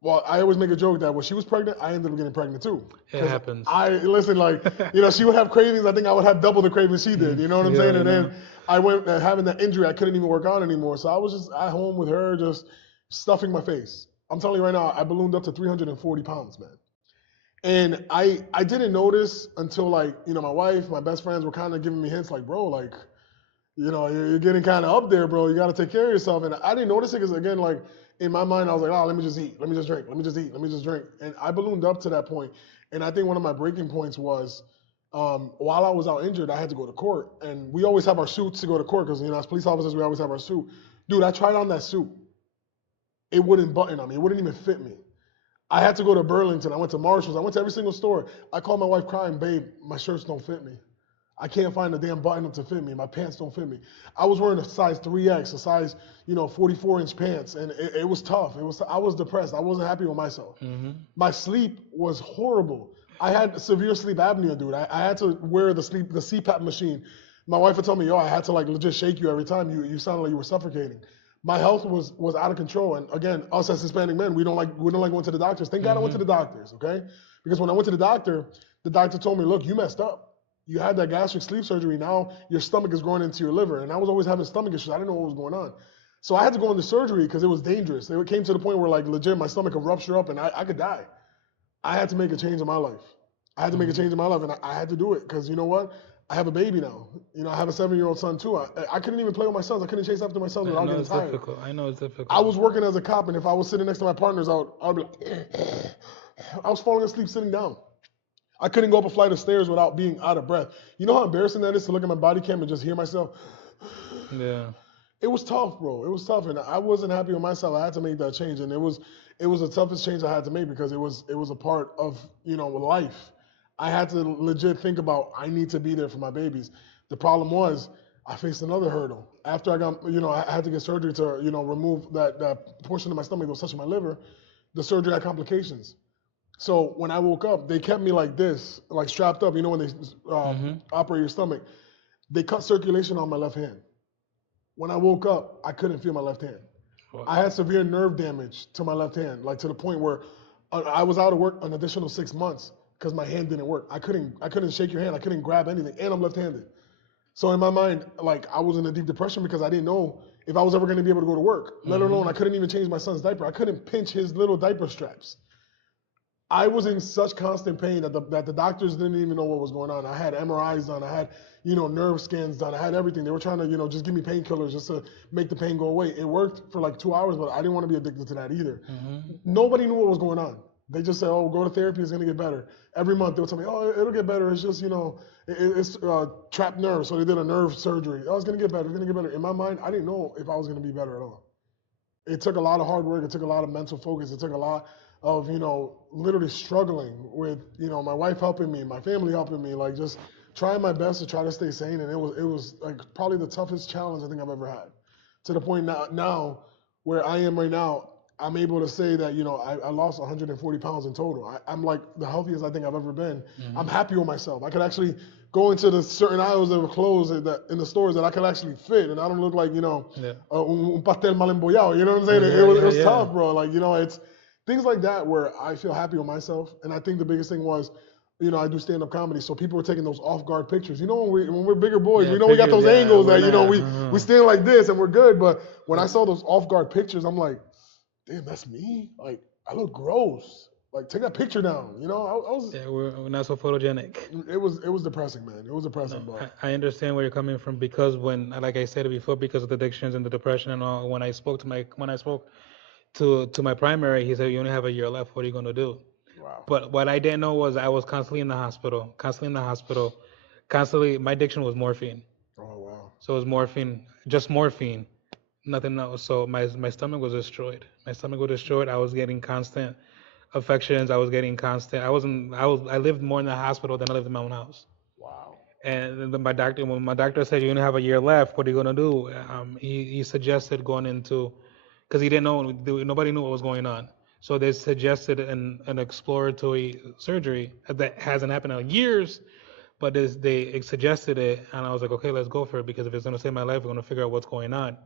well, I always make a joke that when she was pregnant, I ended up getting pregnant too. It Because happens. I listen, like she would have cravings. I think I would have double the cravings she did. You know what I'm Yeah, saying? I And know. then I went having that injury. I couldn't even work out anymore. So I was just at home with her, just stuffing my face. I'm telling you right now, I ballooned up to 340 pounds, man. And I didn't notice until like my wife, my best friends were kind of giving me hints like, bro, like you're getting kind of up there, bro. You got to take care of yourself. And I didn't notice it because, again, like in my mind, I was like, oh, let me just eat. Let me just drink. Let me just eat. Let me just drink. And I ballooned up to that point. And I think one of my breaking points was while I was out injured, I had to go to court. And we always have our suits to go to court because, as police officers, we always have our suit. Dude, I tried on that suit. It wouldn't button on me. It wouldn't even fit me. I had to go to Burlington. I went to Marshall's. I went to every single store. I called my wife crying, babe, my shirts don't fit me. I can't find a damn button to fit me. My pants don't fit me. I was wearing a size 3X, a size, 44-inch pants, and it was tough. I was depressed. I wasn't happy with myself. Hmm. My sleep was horrible. I had severe sleep apnea, dude. I had to wear the CPAP machine. My wife would tell me, yo, I had to like legit shake you every time. You sounded like you were suffocating. My health was out of control. And again, us as Hispanic men, we don't like going to the doctors. Thank God I went to Hmm. the doctors, okay? Because when I went to the doctor told me, look, you messed up. You had that gastric sleeve surgery. Now your stomach is growing into your liver. And I was always having stomach issues. I didn't know what was going on. So I had to go into surgery because it was dangerous. It came to the point where like legit my stomach could rupture up and I could die. I had to make a change in my life. I had to make a Hmm. change in my life, and I had to do it because you know what? I have a baby now. I have a 7-year-old son too. I couldn't even play with my sons. I couldn't chase after my sons I without know getting it's tired. difficult. I know it's I difficult. was working as a cop, and if I was sitting next to my partners, I'd be like, I was falling asleep sitting down. I couldn't go up a flight of stairs without being out of breath. You know how embarrassing that is to look at my body cam and just hear myself? Yeah. It was tough, bro. It was tough, and I wasn't happy with myself. I had to make that change, and it was the toughest change I had to make because it was a part of life. I had to legit think about I need to be there for my babies. The problem was I faced another hurdle after I got I had to get surgery to remove that portion of my stomach that was touching my liver. The surgery had complications. So when I woke up, they kept me like this, like strapped up. When they Hmm. operate your stomach, they cut circulation on my left hand. When I woke up, I couldn't feel my left hand. I Wow. had severe nerve damage to my left hand, like to the point where I was out of work an additional 6 months because my hand didn't work. I couldn't shake your hand. I couldn't grab anything, and I'm left-handed. So in my mind, like I was in a deep depression because I didn't know if I was ever going to be able to go to work. Let alone Hmm. I couldn't even change my son's diaper. I couldn't pinch his little diaper straps. I was in such constant pain that the doctors didn't even know what was going on. I had MRIs done. I had, nerve scans done. I had everything. They were trying to, just give me painkillers just to make the pain go away. It worked for like 2 hours, but I didn't want to be addicted to that either. Hmm. Nobody knew what was going on. They just said, "Oh, go to therapy. It's gonna get better." Every month they would tell me, "Oh, it'll get better. It's just, it's trapped nerve." So they did a nerve surgery. Oh, it's gonna get better. It's gonna get better. In my mind, I didn't know if I was gonna be better at all. It took a lot of hard work. It took a lot of mental focus. It took a lot of literally struggling with my wife helping me, my family helping me, like just trying my best to try to stay sane, and it was like probably the toughest challenge I think I've ever had. To the point now where I am right now, I'm able to say that I lost 140 pounds in total. I'm like the healthiest I think I've ever been. I'm happy with myself. I could actually go into the certain aisles that were closed in the stores that I could actually fit, and I don't look like un pastel mal embollado. You know what I'm saying? It was tough, bro. Like it's things like that where I feel happy with myself, and I think the biggest thing was. I do stand-up comedy, so people were taking those off-guard pictures. When we're bigger boys, we know we got those angles that we stand like this and we're good. But when I saw those off-guard pictures, I'm like, damn, that's me. Like I look gross. Like take that picture down. I was. Yeah, we're not so photogenic. It was depressing, man. It was depressing, No, bro. I understand where you're coming from because like I said before, because of the addictions and the depression and all. When I spoke to my primary, he said, "You only have a year left. What are you going to do?" Wow. But what I didn't know was I was constantly in the hospital, constantly. My addiction was morphine. Oh wow. So it was morphine, just morphine, nothing else. So my stomach was destroyed. My stomach was destroyed. I was getting constant affections. I was getting constant. I lived more in the hospital than I lived in my own house. Wow. And then when my doctor said you only have a year left, what are you gonna do? He suggested going into, because he didn't know, nobody knew what was going on. So they suggested an exploratory surgery that hasn't happened in years, but they suggested it, and I was like, okay, let's go for it because if it's gonna save my life, we're gonna figure out what's going on.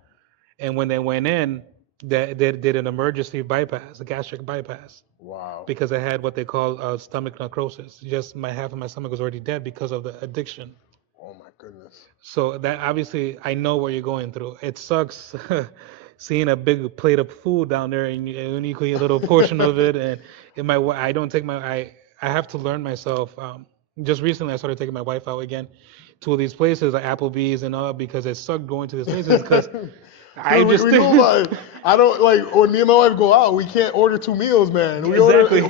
And when they went in, they did an emergency bypass, a gastric bypass, Wow. because I had what they call stomach necrosis. Just half of my stomach was already dead because of the addiction. Oh my goodness. So that obviously I know what you're going through. It sucks seeing a big plate of food down there and you only eat a little portion of it. And I don't take I have to learn myself. Just recently I started taking my wife out again to these places like Applebee's and all because it sucked going to these places because I Dude, just we do like I don't like when me and my wife go out, we can't order 2 meals, man. We Exactly.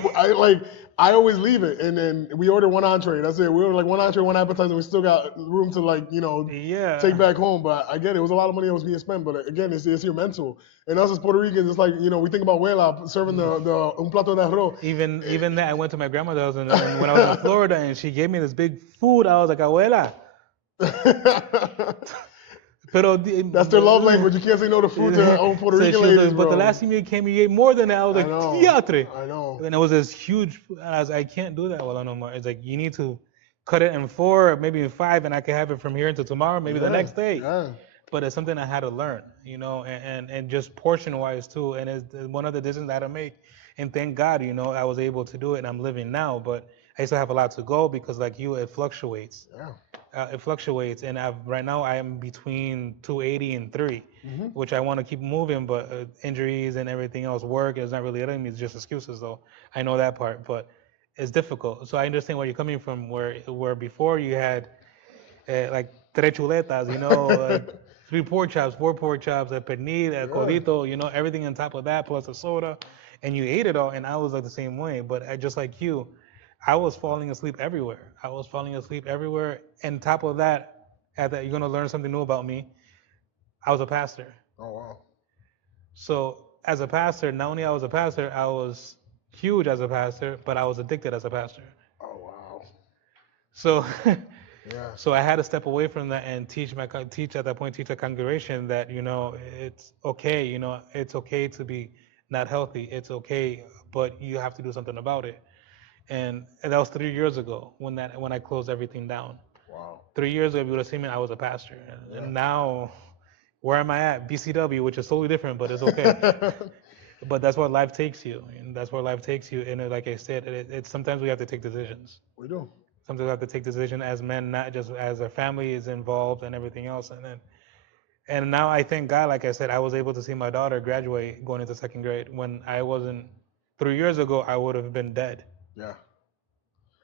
I always leave it and then we order 1 entree. That's it. We order like 1 entree, 1 appetizer. We still got room to Yeah. take back home. But I get it. It was a lot of money that was being spent. But again, it's your mental. And us as Puerto Ricans, it's like we think about abuela serving the un plato de arroz. Even that I went to my grandmother's house and when I was in Florida and she gave me this big food, I was like, abuela. Pero That's their love language. You can't say no to food to old Puerto Rican ladies, but the last time you came, you ate more than that. I was like, teatre. I know. And it was this huge. I was, I can't do that well no more. It's like you need to cut it in 4, maybe in 5, and I can have it from here until tomorrow, maybe the next day. Yeah. But it's something I had to learn, and just portion wise too. And it's one of the decisions I had to make. And thank God, I was able to do it, and I'm living now. But I still have a lot to go because, like you, it fluctuates. Yeah. It fluctuates, and right now I am between 280 and 3, which I want to keep moving, but injuries and everything else, work is not really letting me. It's just excuses, though. I know that part, but it's difficult. So I understand where you're coming from. Where before you had like tres chuletas, 3 pork chops, 4 pork chops, a pernil, a codito, everything on top of that plus a soda, and you ate it all. And I was like the same way, but I just like you. I was falling asleep everywhere. And top of that, you're gonna learn something new about me. I was a pastor. Oh wow. So as a pastor, not only I was a pastor, I was huge as a pastor, but I was addicted as a pastor. Oh wow. So, Yeah. so I had to step away from that and teach the congregation that it's okay. It's okay to be not healthy. It's okay, but you have to do something about it. And that was 3 years ago when I closed everything down. Wow. 3 years ago, if you would have seen me, I was a pastor. And now, where am I at? BCW, which is totally different, but it's okay. But that's where life takes you. And like I said, it's sometimes we have to take decisions. We do. Sometimes we have to take decisions as men, not just as our family is involved and everything else. And now I thank God, like I said, I was able to see my daughter graduate going into 2nd grade. When I wasn't, 3 years ago, I would have been dead. Yeah.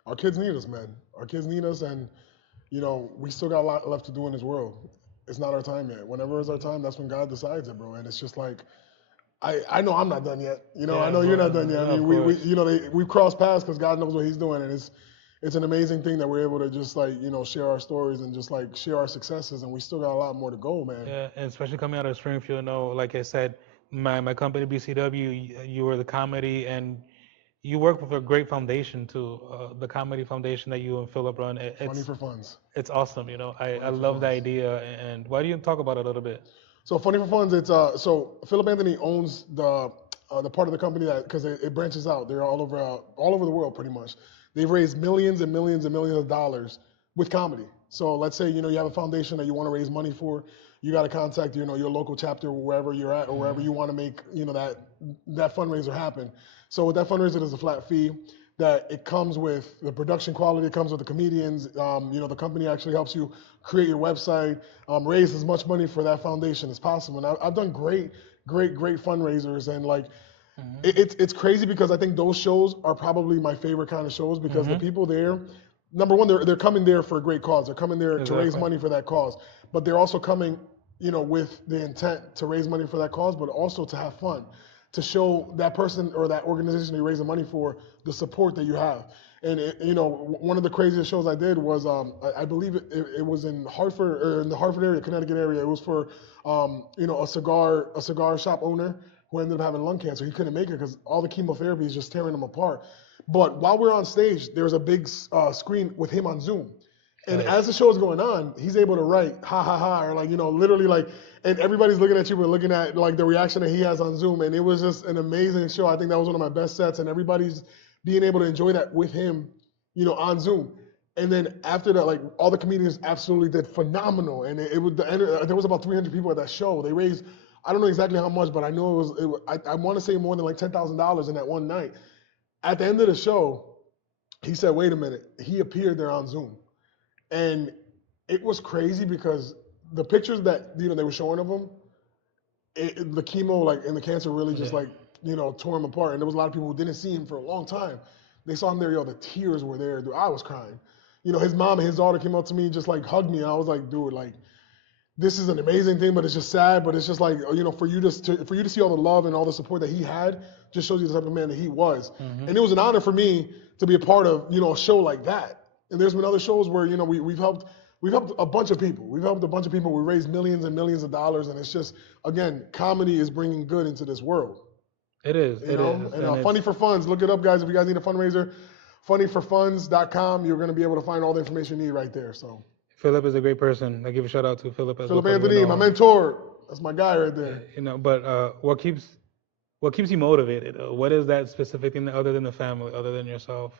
Our kids need us, man. Our kids need us, and we still got a lot left to do in this world. It's not our time yet. Whenever it's our time, that's when God decides it, bro. And it's just like, I know I'm not done yet. I know you're not done yet. I mean, we've crossed paths because God knows what He's doing, and it's an amazing thing that we're able to just share our stories and just share our successes, and we still got a lot more to go, man. Yeah, and especially coming out of Springfield, like I said, my company BCW, you were the comedy, and you work with a great foundation too, the comedy foundation that you and Philip run. Funny for Funds. It's awesome. I Funny for love the Funds. idea. And why do you talk about it a little bit? So Funny for Funds, it's so Philip Anthony owns the part of the company that because it branches out. They're all over the world pretty much. They've raised millions and millions and millions of dollars with comedy. So let's say you have a foundation that you want to raise money for. You got to contact your local chapter wherever you're at or wherever you want to make that fundraiser happen. So with that fundraiser, there's a flat fee that it comes with the production quality. It comes with the comedians. The company actually helps you create your website, raise as much money for that foundation as possible. And I've done great fundraisers, and like it's crazy because I think those shows are probably my favorite kind of shows because the people there, number one, they're coming there for a great cause. They're coming there to raise money for that cause, but they're also coming, with the intent to raise money for that cause, but also to have fun, to show that person or that organization you're raising money for the support that you have. And one of the craziest shows I did was I believe it was in Hartford or in the Hartford area, Connecticut area. It was for a cigar shop owner who ended up having lung cancer. He couldn't make it because all the chemotherapy is just tearing him apart. But while we're on stage, there's a big screen with him on Zoom. And as the show is going on, he's able to write ha ha ha or literally and everybody's looking at you but looking at the reaction that he has on Zoom. And it was just an amazing show. I think that was one of my best sets, and everybody's being able to enjoy that with him, on Zoom. And then after that, all the comedians absolutely did phenomenal. And there was about 300 people at that show. They raised, I don't know exactly how much, but I know I want to say more than $10,000 in that one night. At the end of the show, he said, wait a minute, he appeared there on Zoom. And it was crazy because the pictures that, they were showing of him, the chemo, and the cancer really just tore him apart. And there was a lot of people who didn't see him for a long time. They saw him there, the tears were there. Dude, I was crying. His mom and his daughter came up to me, just hugged me. And I was like, dude, this is an amazing thing, but it's just sad. But it's just for you to see all the love and all the support that he had, just shows you the type of man that he was. And it was an honor for me to be a part of, a show like that. And there's been other shows where, we've helped a bunch of people. We've helped a bunch of people. We raised millions and millions of dollars. And it's just, again, comedy is bringing good into this world. It is. It is. And Funny for Funds, look it up, guys. If you guys need a fundraiser, funnyforfunds.com. You're going to be able to find all the information you need right there. So Philip is a great person. I give a shout out to Philip as Philip Anthony, my mentor. That's my guy right there. But what keeps you motivated? What is that specific thing other than the family, other than yourself?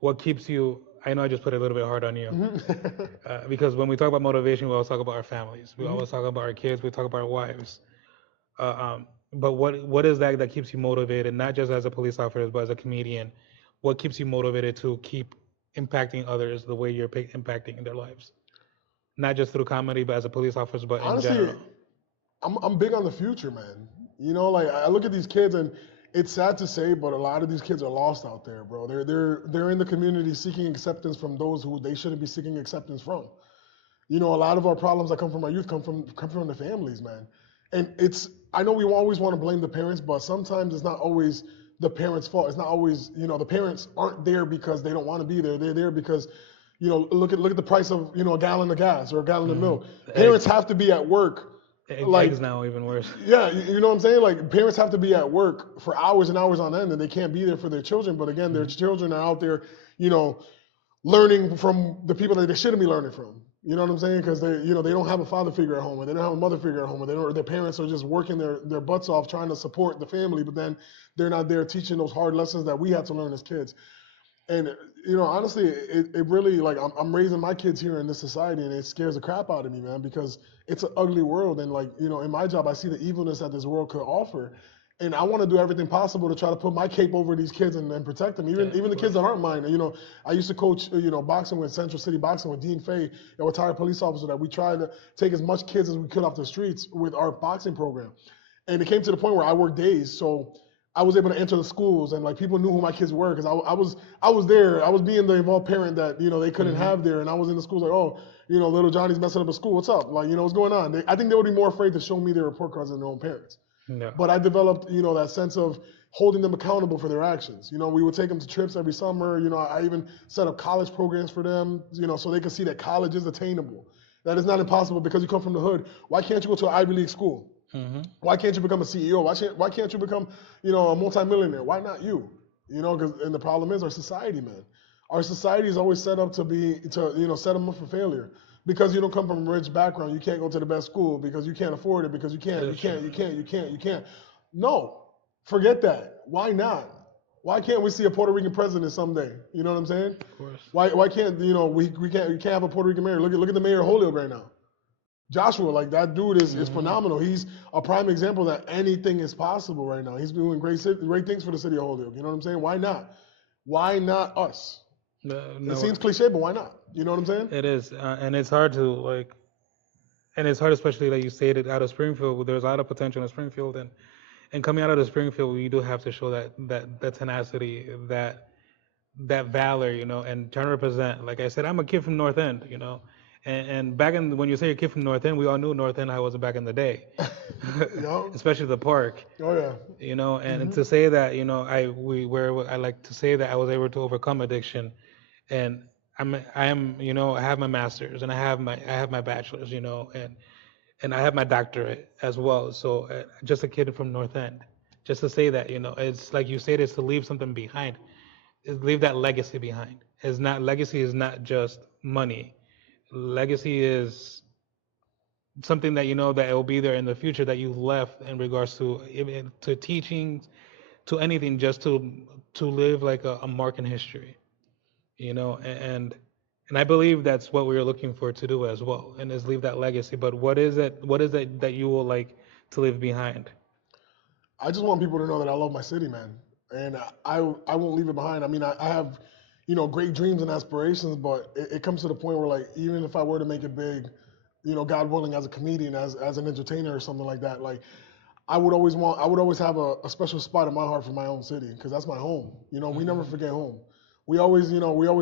What keeps you? I know I just put it a little bit hard on you because when we talk about motivation, we always talk about our families. We always talk about our kids. We talk about our wives. But what is that keeps you motivated, not just as a police officer, but as a comedian? What keeps you motivated to keep impacting others the way you're impacting in their lives? Not just through comedy, but as a police officer, but honestly, in general. I'm big on the future, man. I look at these kids, and it's sad to say, but a lot of these kids are lost out there, bro. They're in the community seeking acceptance from those who they shouldn't be seeking acceptance from. A lot of our problems that come from our youth come from the families, man. And I know we always want to blame the parents, but sometimes it's not always the parents' fault. It's not always, the parents aren't there because they don't want to be there. They're there because, look at the price of, a gallon of gas or a gallon of milk. Parents have to be at work. Eggs now even worse. Yeah, you know what I'm saying? Parents have to be at work for hours and hours on end, and they can't be there for their children. But again, their children are out there, learning from the people that they shouldn't be learning from. You know what I'm saying? Because they don't have a father figure at home, or they don't have a mother figure at home, or their parents are just working their butts off trying to support the family, but then they're not there teaching those hard lessons that we had to learn as kids. And honestly, it really I'm raising my kids here in this society, and it scares the crap out of me, man, because it's an ugly world. And in my job, I see the evilness that this world could offer, and I want to do everything possible to try to put my cape over these kids and protect them, even the kids that aren't mine. I used to coach boxing with Central City Boxing with Dean Fay, a retired police officer, that we tried to take as much kids as we could off the streets with our boxing program. And it came to the point where I worked days, so I was able to enter the schools, and people knew who my kids were because I was there. I was being the involved parent that they couldn't have there, and I was in the schools little Johnny's messing up at school. What's up? What's going on? I think they would be more afraid to show me their report cards than their own parents. Yeah. But I developed that sense of holding them accountable for their actions. We would take them to trips every summer. I even set up college programs for them. So they could see that college is attainable. That it's not impossible because you come from the hood. Why can't you go to an Ivy League school? Why can't you become a CEO? Why can't you become, a multimillionaire? Why not you? And the problem is our society, man. Our society is always set up to set them up for failure. Because you don't come from a rich background, you can't go to the best school because you can't afford it because you That can't, you is true. can't, you can't, you can't, you can't. No, forget that. Why not? Why can't we see a Puerto Rican president someday? You know what I'm saying? Of course. Why can't we can't have a Puerto Rican mayor? Look at the mayor of Holyoke right now. Joshua, like that dude is Hmm. phenomenal. He's a prime example that anything is possible right now. He's doing great things for the city of Holyoke. You know what I'm saying? Why not? Why not us? It No, seems cliche, but why not? You know what I'm saying? it is, and it's hard to like, and it's hard, especially like you stated, out of Springfield. There's a lot of potential in Springfield, and coming out of the Springfield, we do have to show that tenacity, that valor, and trying to represent. Like I said, I'm a kid from North End, and back in when you say a kid from North End, we all knew North End I was back in the day, Yo. especially the park, Oh yeah. and to say that, I like to say that I was able to overcome addiction, and I have my master's and I have my bachelor's, and I have my doctorate as well. So just a kid from North End, just to say that, it's like you said, it's to leave something behind, is leave that legacy behind. It's not Legacy is not just money. Legacy is something that you know that it will be there in the future that you left in regards to even to teaching, to anything, just to live like a mark in history, and I believe that's what we are looking for to do as well, and is leave that legacy. But what is it that you will like to leave behind? I just want people to know that I love my city, man, and I won't leave it behind. I mean, I have, great dreams and aspirations, but it comes to the point where like even if I were to make it big, God willing, as a comedian, as an entertainer or something like that, like I would always have a special spot in my heart for my own city because that's my home. We never Hmm. forget home. We always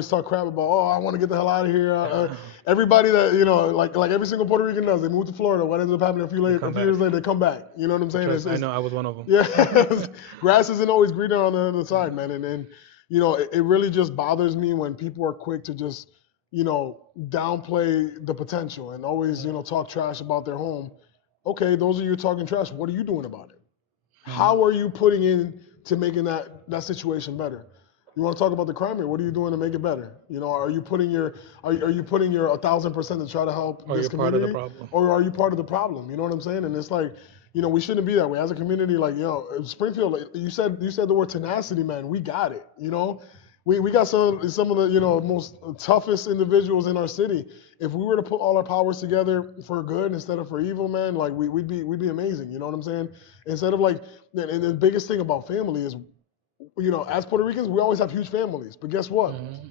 talk crap about, oh, I want to get the hell out of here. Yeah, Everybody that like every single Puerto Rican does, they move to Florida. What ends up happening they a come few years back. later, they come back. You know what I'm saying? Trust, I know I was one of them. Yeah, grass isn't always greener on the other side, man. And it really just bothers me when people are quick to just downplay the potential and always talk trash about their home. Okay, those of you talking trash, what are you doing about it? Hmm. How are you putting in to making that situation better? You want to talk about the crime rate? What are you doing to make it better? Are you putting your 1,000% to try to help Or this you're part of the community, problem. or are you part of the problem? You know what I'm saying? And it's like, we shouldn't be that way as a community. Like, Springfield, like, you said the word tenacity, man. We got it. We got some of the most toughest individuals in our city. If we were to put all our powers together for good instead of for evil, man, like we'd be amazing. You know what I'm saying? Instead of like, and the biggest thing about family is, as Puerto Ricans, we always have huge families. But guess what? Hmm.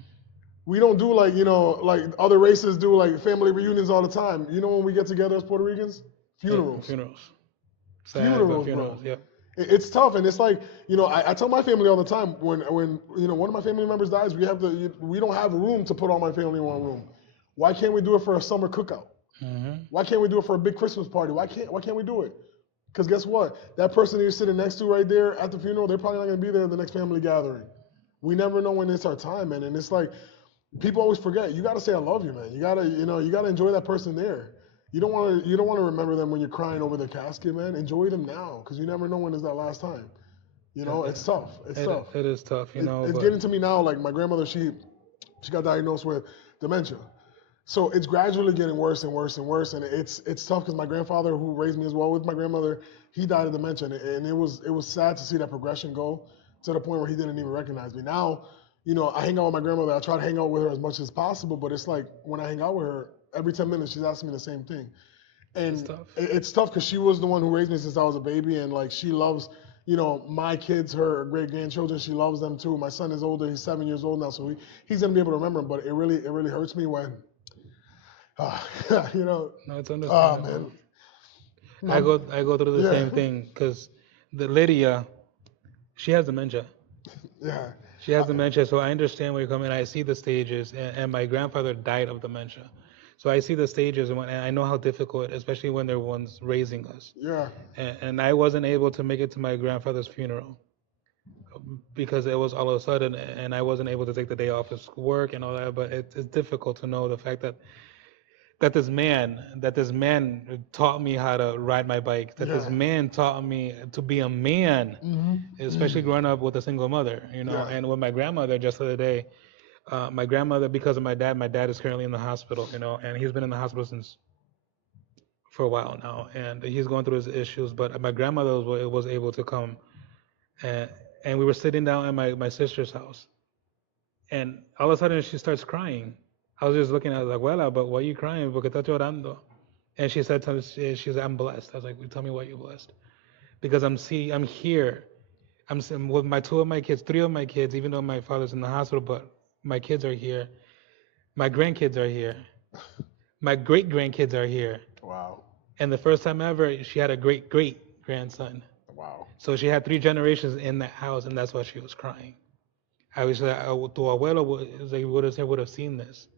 We don't do like like other races do, like family reunions all the time. You know when we get together as Puerto Ricans? Yeah, Funerals. funerals. Sad, but Funerals, bro. funerals. Yep. It's tough, and it's like, I tell my family all the time, when one of my family members dies, we don't have room to put all my family in one room. Why can't we do it for a summer cookout? Hmm. Why can't we do it for a big Christmas party? Why can't we do it? Because guess what? That person that you're sitting next to right there at the funeral, they're probably not gonna be there at the next family gathering. We never know when it's our time, man. And it's like, people always forget. You gotta say I love you, man. You gotta enjoy that person there. You don't want to remember them when you're crying over their casket, man. Enjoy them now, because you never know when is that last time. It's tough. It's tough. It is tough, It's but getting to me now. Like my grandmother, she got diagnosed with dementia. So it's gradually getting worse and worse and worse, and it's tough because my grandfather, who raised me as well with my grandmother, he died of dementia, and it was sad to see that progression go to the point where he didn't even recognize me. Now, I hang out with my grandmother. I try to hang out with her as much as possible, but it's like when I hang out with her, every 10 minutes she's asking me the same thing, it's and tough. it's tough because she was the one who raised me since I was a baby, and like she loves. My kids, her great grandchildren, she loves them too. My son is older; he's 7 years old now, so he's gonna be able to remember them. But it really hurts me when uh, you know, No, it's man. understandable. I No, go I go through the yeah, same thing because the Lydia, she has dementia. yeah. She has dementia, so I understand where you're coming. I see the stages, and my grandfather died of dementia, so I see the stages, and I know how difficult, especially when they're ones raising us. Yeah. And I wasn't able to make it to my grandfather's funeral because it was all of a sudden, and I wasn't able to take the day off of work and all that. But it's difficult to know the fact that that this man taught me how to ride my bike, that this Yeah. man taught me to be a man, especially growing up with a single mother, Yeah. and with my grandmother just the other day. My grandmother, because of my dad is currently in the hospital, and he's been in the hospital since for a while now, and he's going through his issues. But my grandmother was able to come, and, and we were sitting down at my sister's house, and all of a sudden she starts crying. I was just looking at her like, "Well, but why are you crying? Porque estás llorando?" And she said, she said, "I'm blessed." I was like, well, "Tell me why you're blessed." Because I'm here. With my two of my kids, three of my kids, even though my father's in the hospital, but my kids are here. My grandkids are here. My great grandkids are here. Wow. And the first time ever, she had a great great grandson. Wow. So she had three generations in that house, and that's why she was crying. I was like, tu abuelo would have seen this,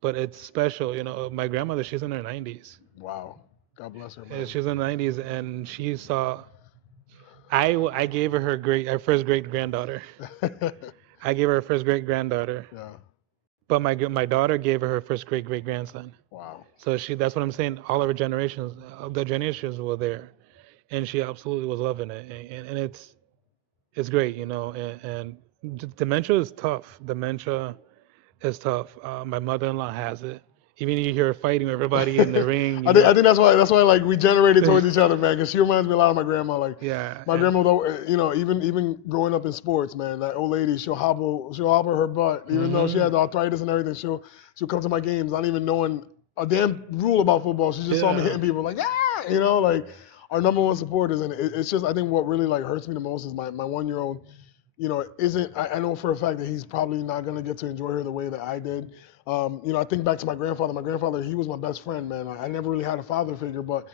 but it's special. My grandmother, she's in her 90s. Wow. God bless her, man. She's in the 90s, and she saw. I gave her her first great granddaughter. I gave her her first great granddaughter. Yeah. But my daughter gave her first great great grandson. Wow. So that's what I'm saying. All of her generations, the generations were there, and she absolutely was loving it, and it's great, And dementia is tough. Dementia is tough. My mother-in-law has it. Even you hear her fighting with everybody in the ring. I think that's why like we generated towards each other, man. Because she reminds me a lot of my grandma. Like Yeah. my grandma, though, even growing up in sports, man, that old lady, she'll hobble her butt, even though she has arthritis and everything. She'll come to my games, not even knowing a damn rule about football. She just saw me hitting people, like like our number one supporters. And it's just, I think what really like hurts me the most is my 1-year-old. Isn't I know for a fact that he's probably not gonna get to enjoy her the way that I did. I think back to my grandfather. My grandfather, he was my best friend, man. I never really had a father figure, but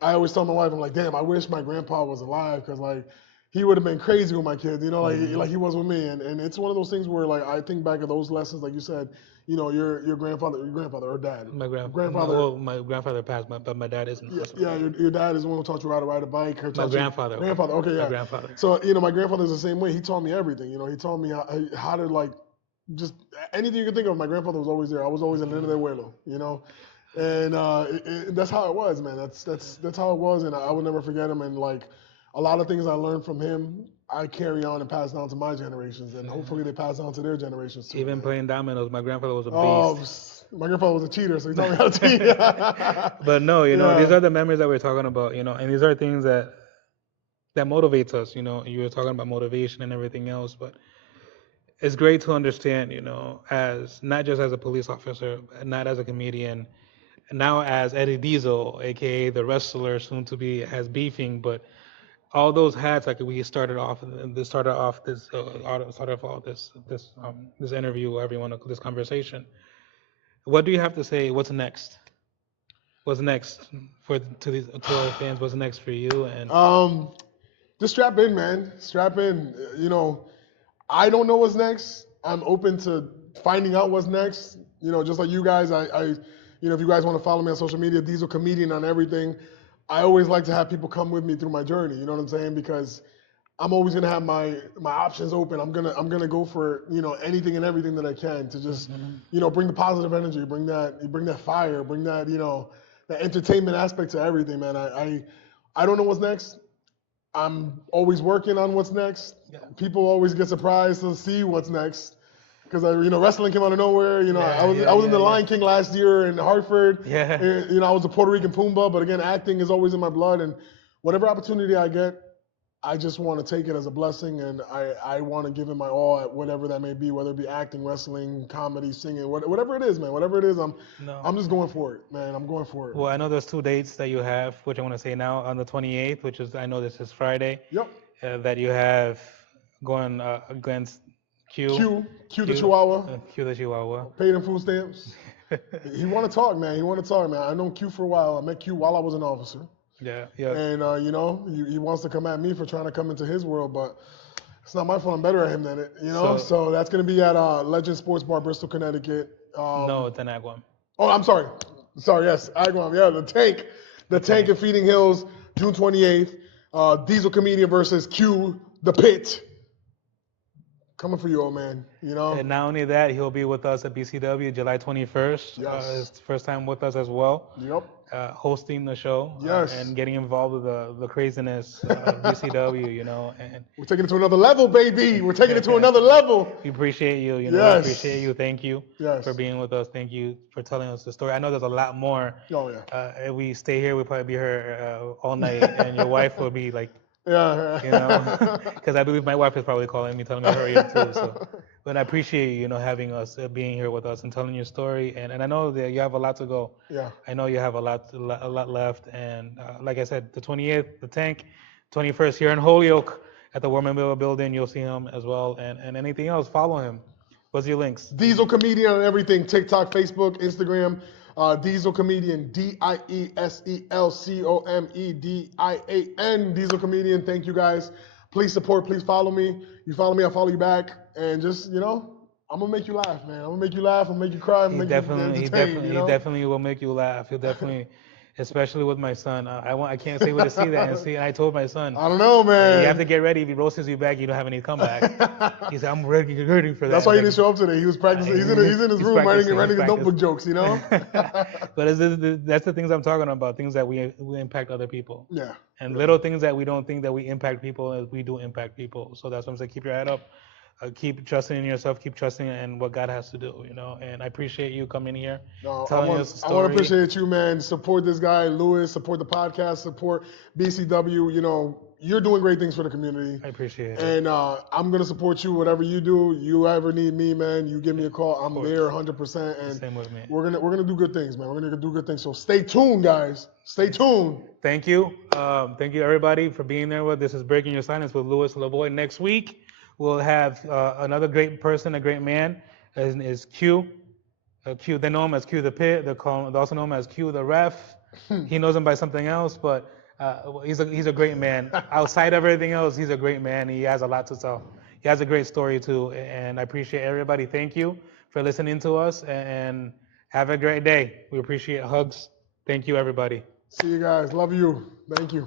I always tell my wife, I'm like, damn, I wish my grandpa was alive, because like he would have been crazy with my kids, like he was with me. And it's one of those things where like I think back of those lessons, like you said, your grandfather or dad. My grandfather. Well, my grandfather passed, but my dad is in the hospital. Yeah, your dad is the one who taught you how to ride a bike. My grandfather. Grandfather. Okay, yeah. My grandfather. So my grandfather's the same way. He taught me everything. He taught me how to like just anything you can think of. My grandfather was always there. I was always an end of their abuelo, and that's how it was, man. That's how it was, and I will never forget him. And like a lot of things I learned from him, I carry on and pass down to my generations, and hopefully they pass on to their generations too. Even playing dominoes, my grandfather was a beast. My grandfather was a cheater, so he taught me how to cheat. But no, these are the memories that we're talking about, and these are things that motivates us. You were talking about motivation and everything else, but it's great to understand, as not just as a police officer, not as a comedian, now as Eddie Diesel, aka the wrestler, soon to be as beefing, but all those hats, like we started off this interview, everyone, this conversation. What do you have to say? What's next? What's next to our fans? What's next for you? And just strap in, man. Strap in. I don't know what's next. I'm open to finding out what's next. Just like you guys, if you guys want to follow me on social media, Diesel Comedian on everything. I always like to have people come with me through my journey. You know what I'm saying? Because I'm always gonna have my options open. I'm gonna go for anything and everything that I can to just bring the positive energy, bring that fire, bring that that entertainment aspect to everything, man. I don't know what's next. I'm always working on what's next. Yeah. People always get surprised to see what's next, because wrestling came out of nowhere. I was in the Lion King last year in Hartford. Yeah. I was a Puerto Rican Pumbaa, but again, acting is always in my blood, and whatever opportunity I get, I just want to take it as a blessing, and I want to give it my all at whatever that may be, whether it be acting, wrestling, comedy, singing, whatever it is, man. Whatever it is, I'm just going for it, man. I'm going for it. Well, I know there's 2 dates that you have, which I want to say now. On the 28th, which is, I know this is Friday. Yep. That you have going against Q the Chihuahua. Q the Chihuahua. Paid in food stamps. He want to talk, man. I know Q for a while. I met Q while I was an officer. Yeah. And he wants to come at me for trying to come into his world, but it's not my fault. I'm better at him than it. So that's gonna be at Legend Sports Bar, Bristol, Connecticut. No, it's in Agawam. Oh, I'm sorry. Yes, Agawam. Yeah, the tank in Feeding Hills, June 28th. Diesel Comedian versus Q the Pit. Coming for you, old man. You know. And not only that, he'll be with us at BCW July 21st. Yes. His first time with us as well. Yep. Hosting the show. Yes. And getting involved with the craziness of BCW, you know. And we're taking it to another level, baby. We're taking it to another level. We appreciate you. You know, Yes. We appreciate you. Thank you for being with us. Thank you for telling us the story. I know there's a lot more. Oh yeah. If we stay here, we'll probably be here all night, and your wife will be like. Yeah. You know, because I believe my wife is probably calling me, telling me to hurry up too. So, but I appreciate you know having us, being here with us, and telling your story. And I know that you have a lot to go. Yeah. I know you have a lot left. And like I said, the 28th, the Tank, 21st here in Holyoke at the War Memorial Building. You'll see him as well. And anything else, follow him. What's your links? Diesel Comedian on everything: TikTok, Facebook, Instagram. Diesel Comedian, DIESELCOMEDIAN, Diesel Comedian. Thank you guys. Please support, please follow me. You follow me, I'll follow you back. And just, you know, I'm gonna make you laugh, man. I'm gonna make you laugh, I'm gonna make you cry, I'm gonna make you entertain. He definitely will make you laugh. He'll definitely, especially with my son. I can't say where to see that and I told my son. I don't know, man. You have to get ready. If he roasts you back, you don't have any comeback. He said, I'm ready for that. That's why he didn't show up today. He was practicing. He's in his room writing his notebook jokes, you know? But that's the things I'm talking about, things that we impact other people. Yeah. And little things that we don't think that we impact people, we do impact people. So that's what I'm saying. Keep your head up. Keep trusting in yourself. Keep trusting in what God has to do, you know. And I appreciate you coming here, telling us the story. I want to appreciate you, man. Support this guy, Lewis. Support the podcast. Support BCW. You know, you're doing great things for the community. I appreciate it. And I'm gonna support you. Whatever you do, you ever need me, man, you give me a call. I'm there 100%. And same with me. We're gonna do good things, man. We're gonna do good things. So stay tuned, guys. Stay tuned. Thank you. Thank you, everybody, for being there with us. This is Breaking Your Silence with Louis Lavoie. Next week, we'll have another great person, a great man. His name is Q. Q. They know him as Q the Pit. They also know him as Q the Ref. He knows him by something else, but he's a great man. Outside of everything else, he's a great man. He has a lot to tell. He has a great story too, and I appreciate everybody. Thank you for listening to us, and have a great day. We appreciate hugs. Thank you, everybody. See you guys. Love you. Thank you.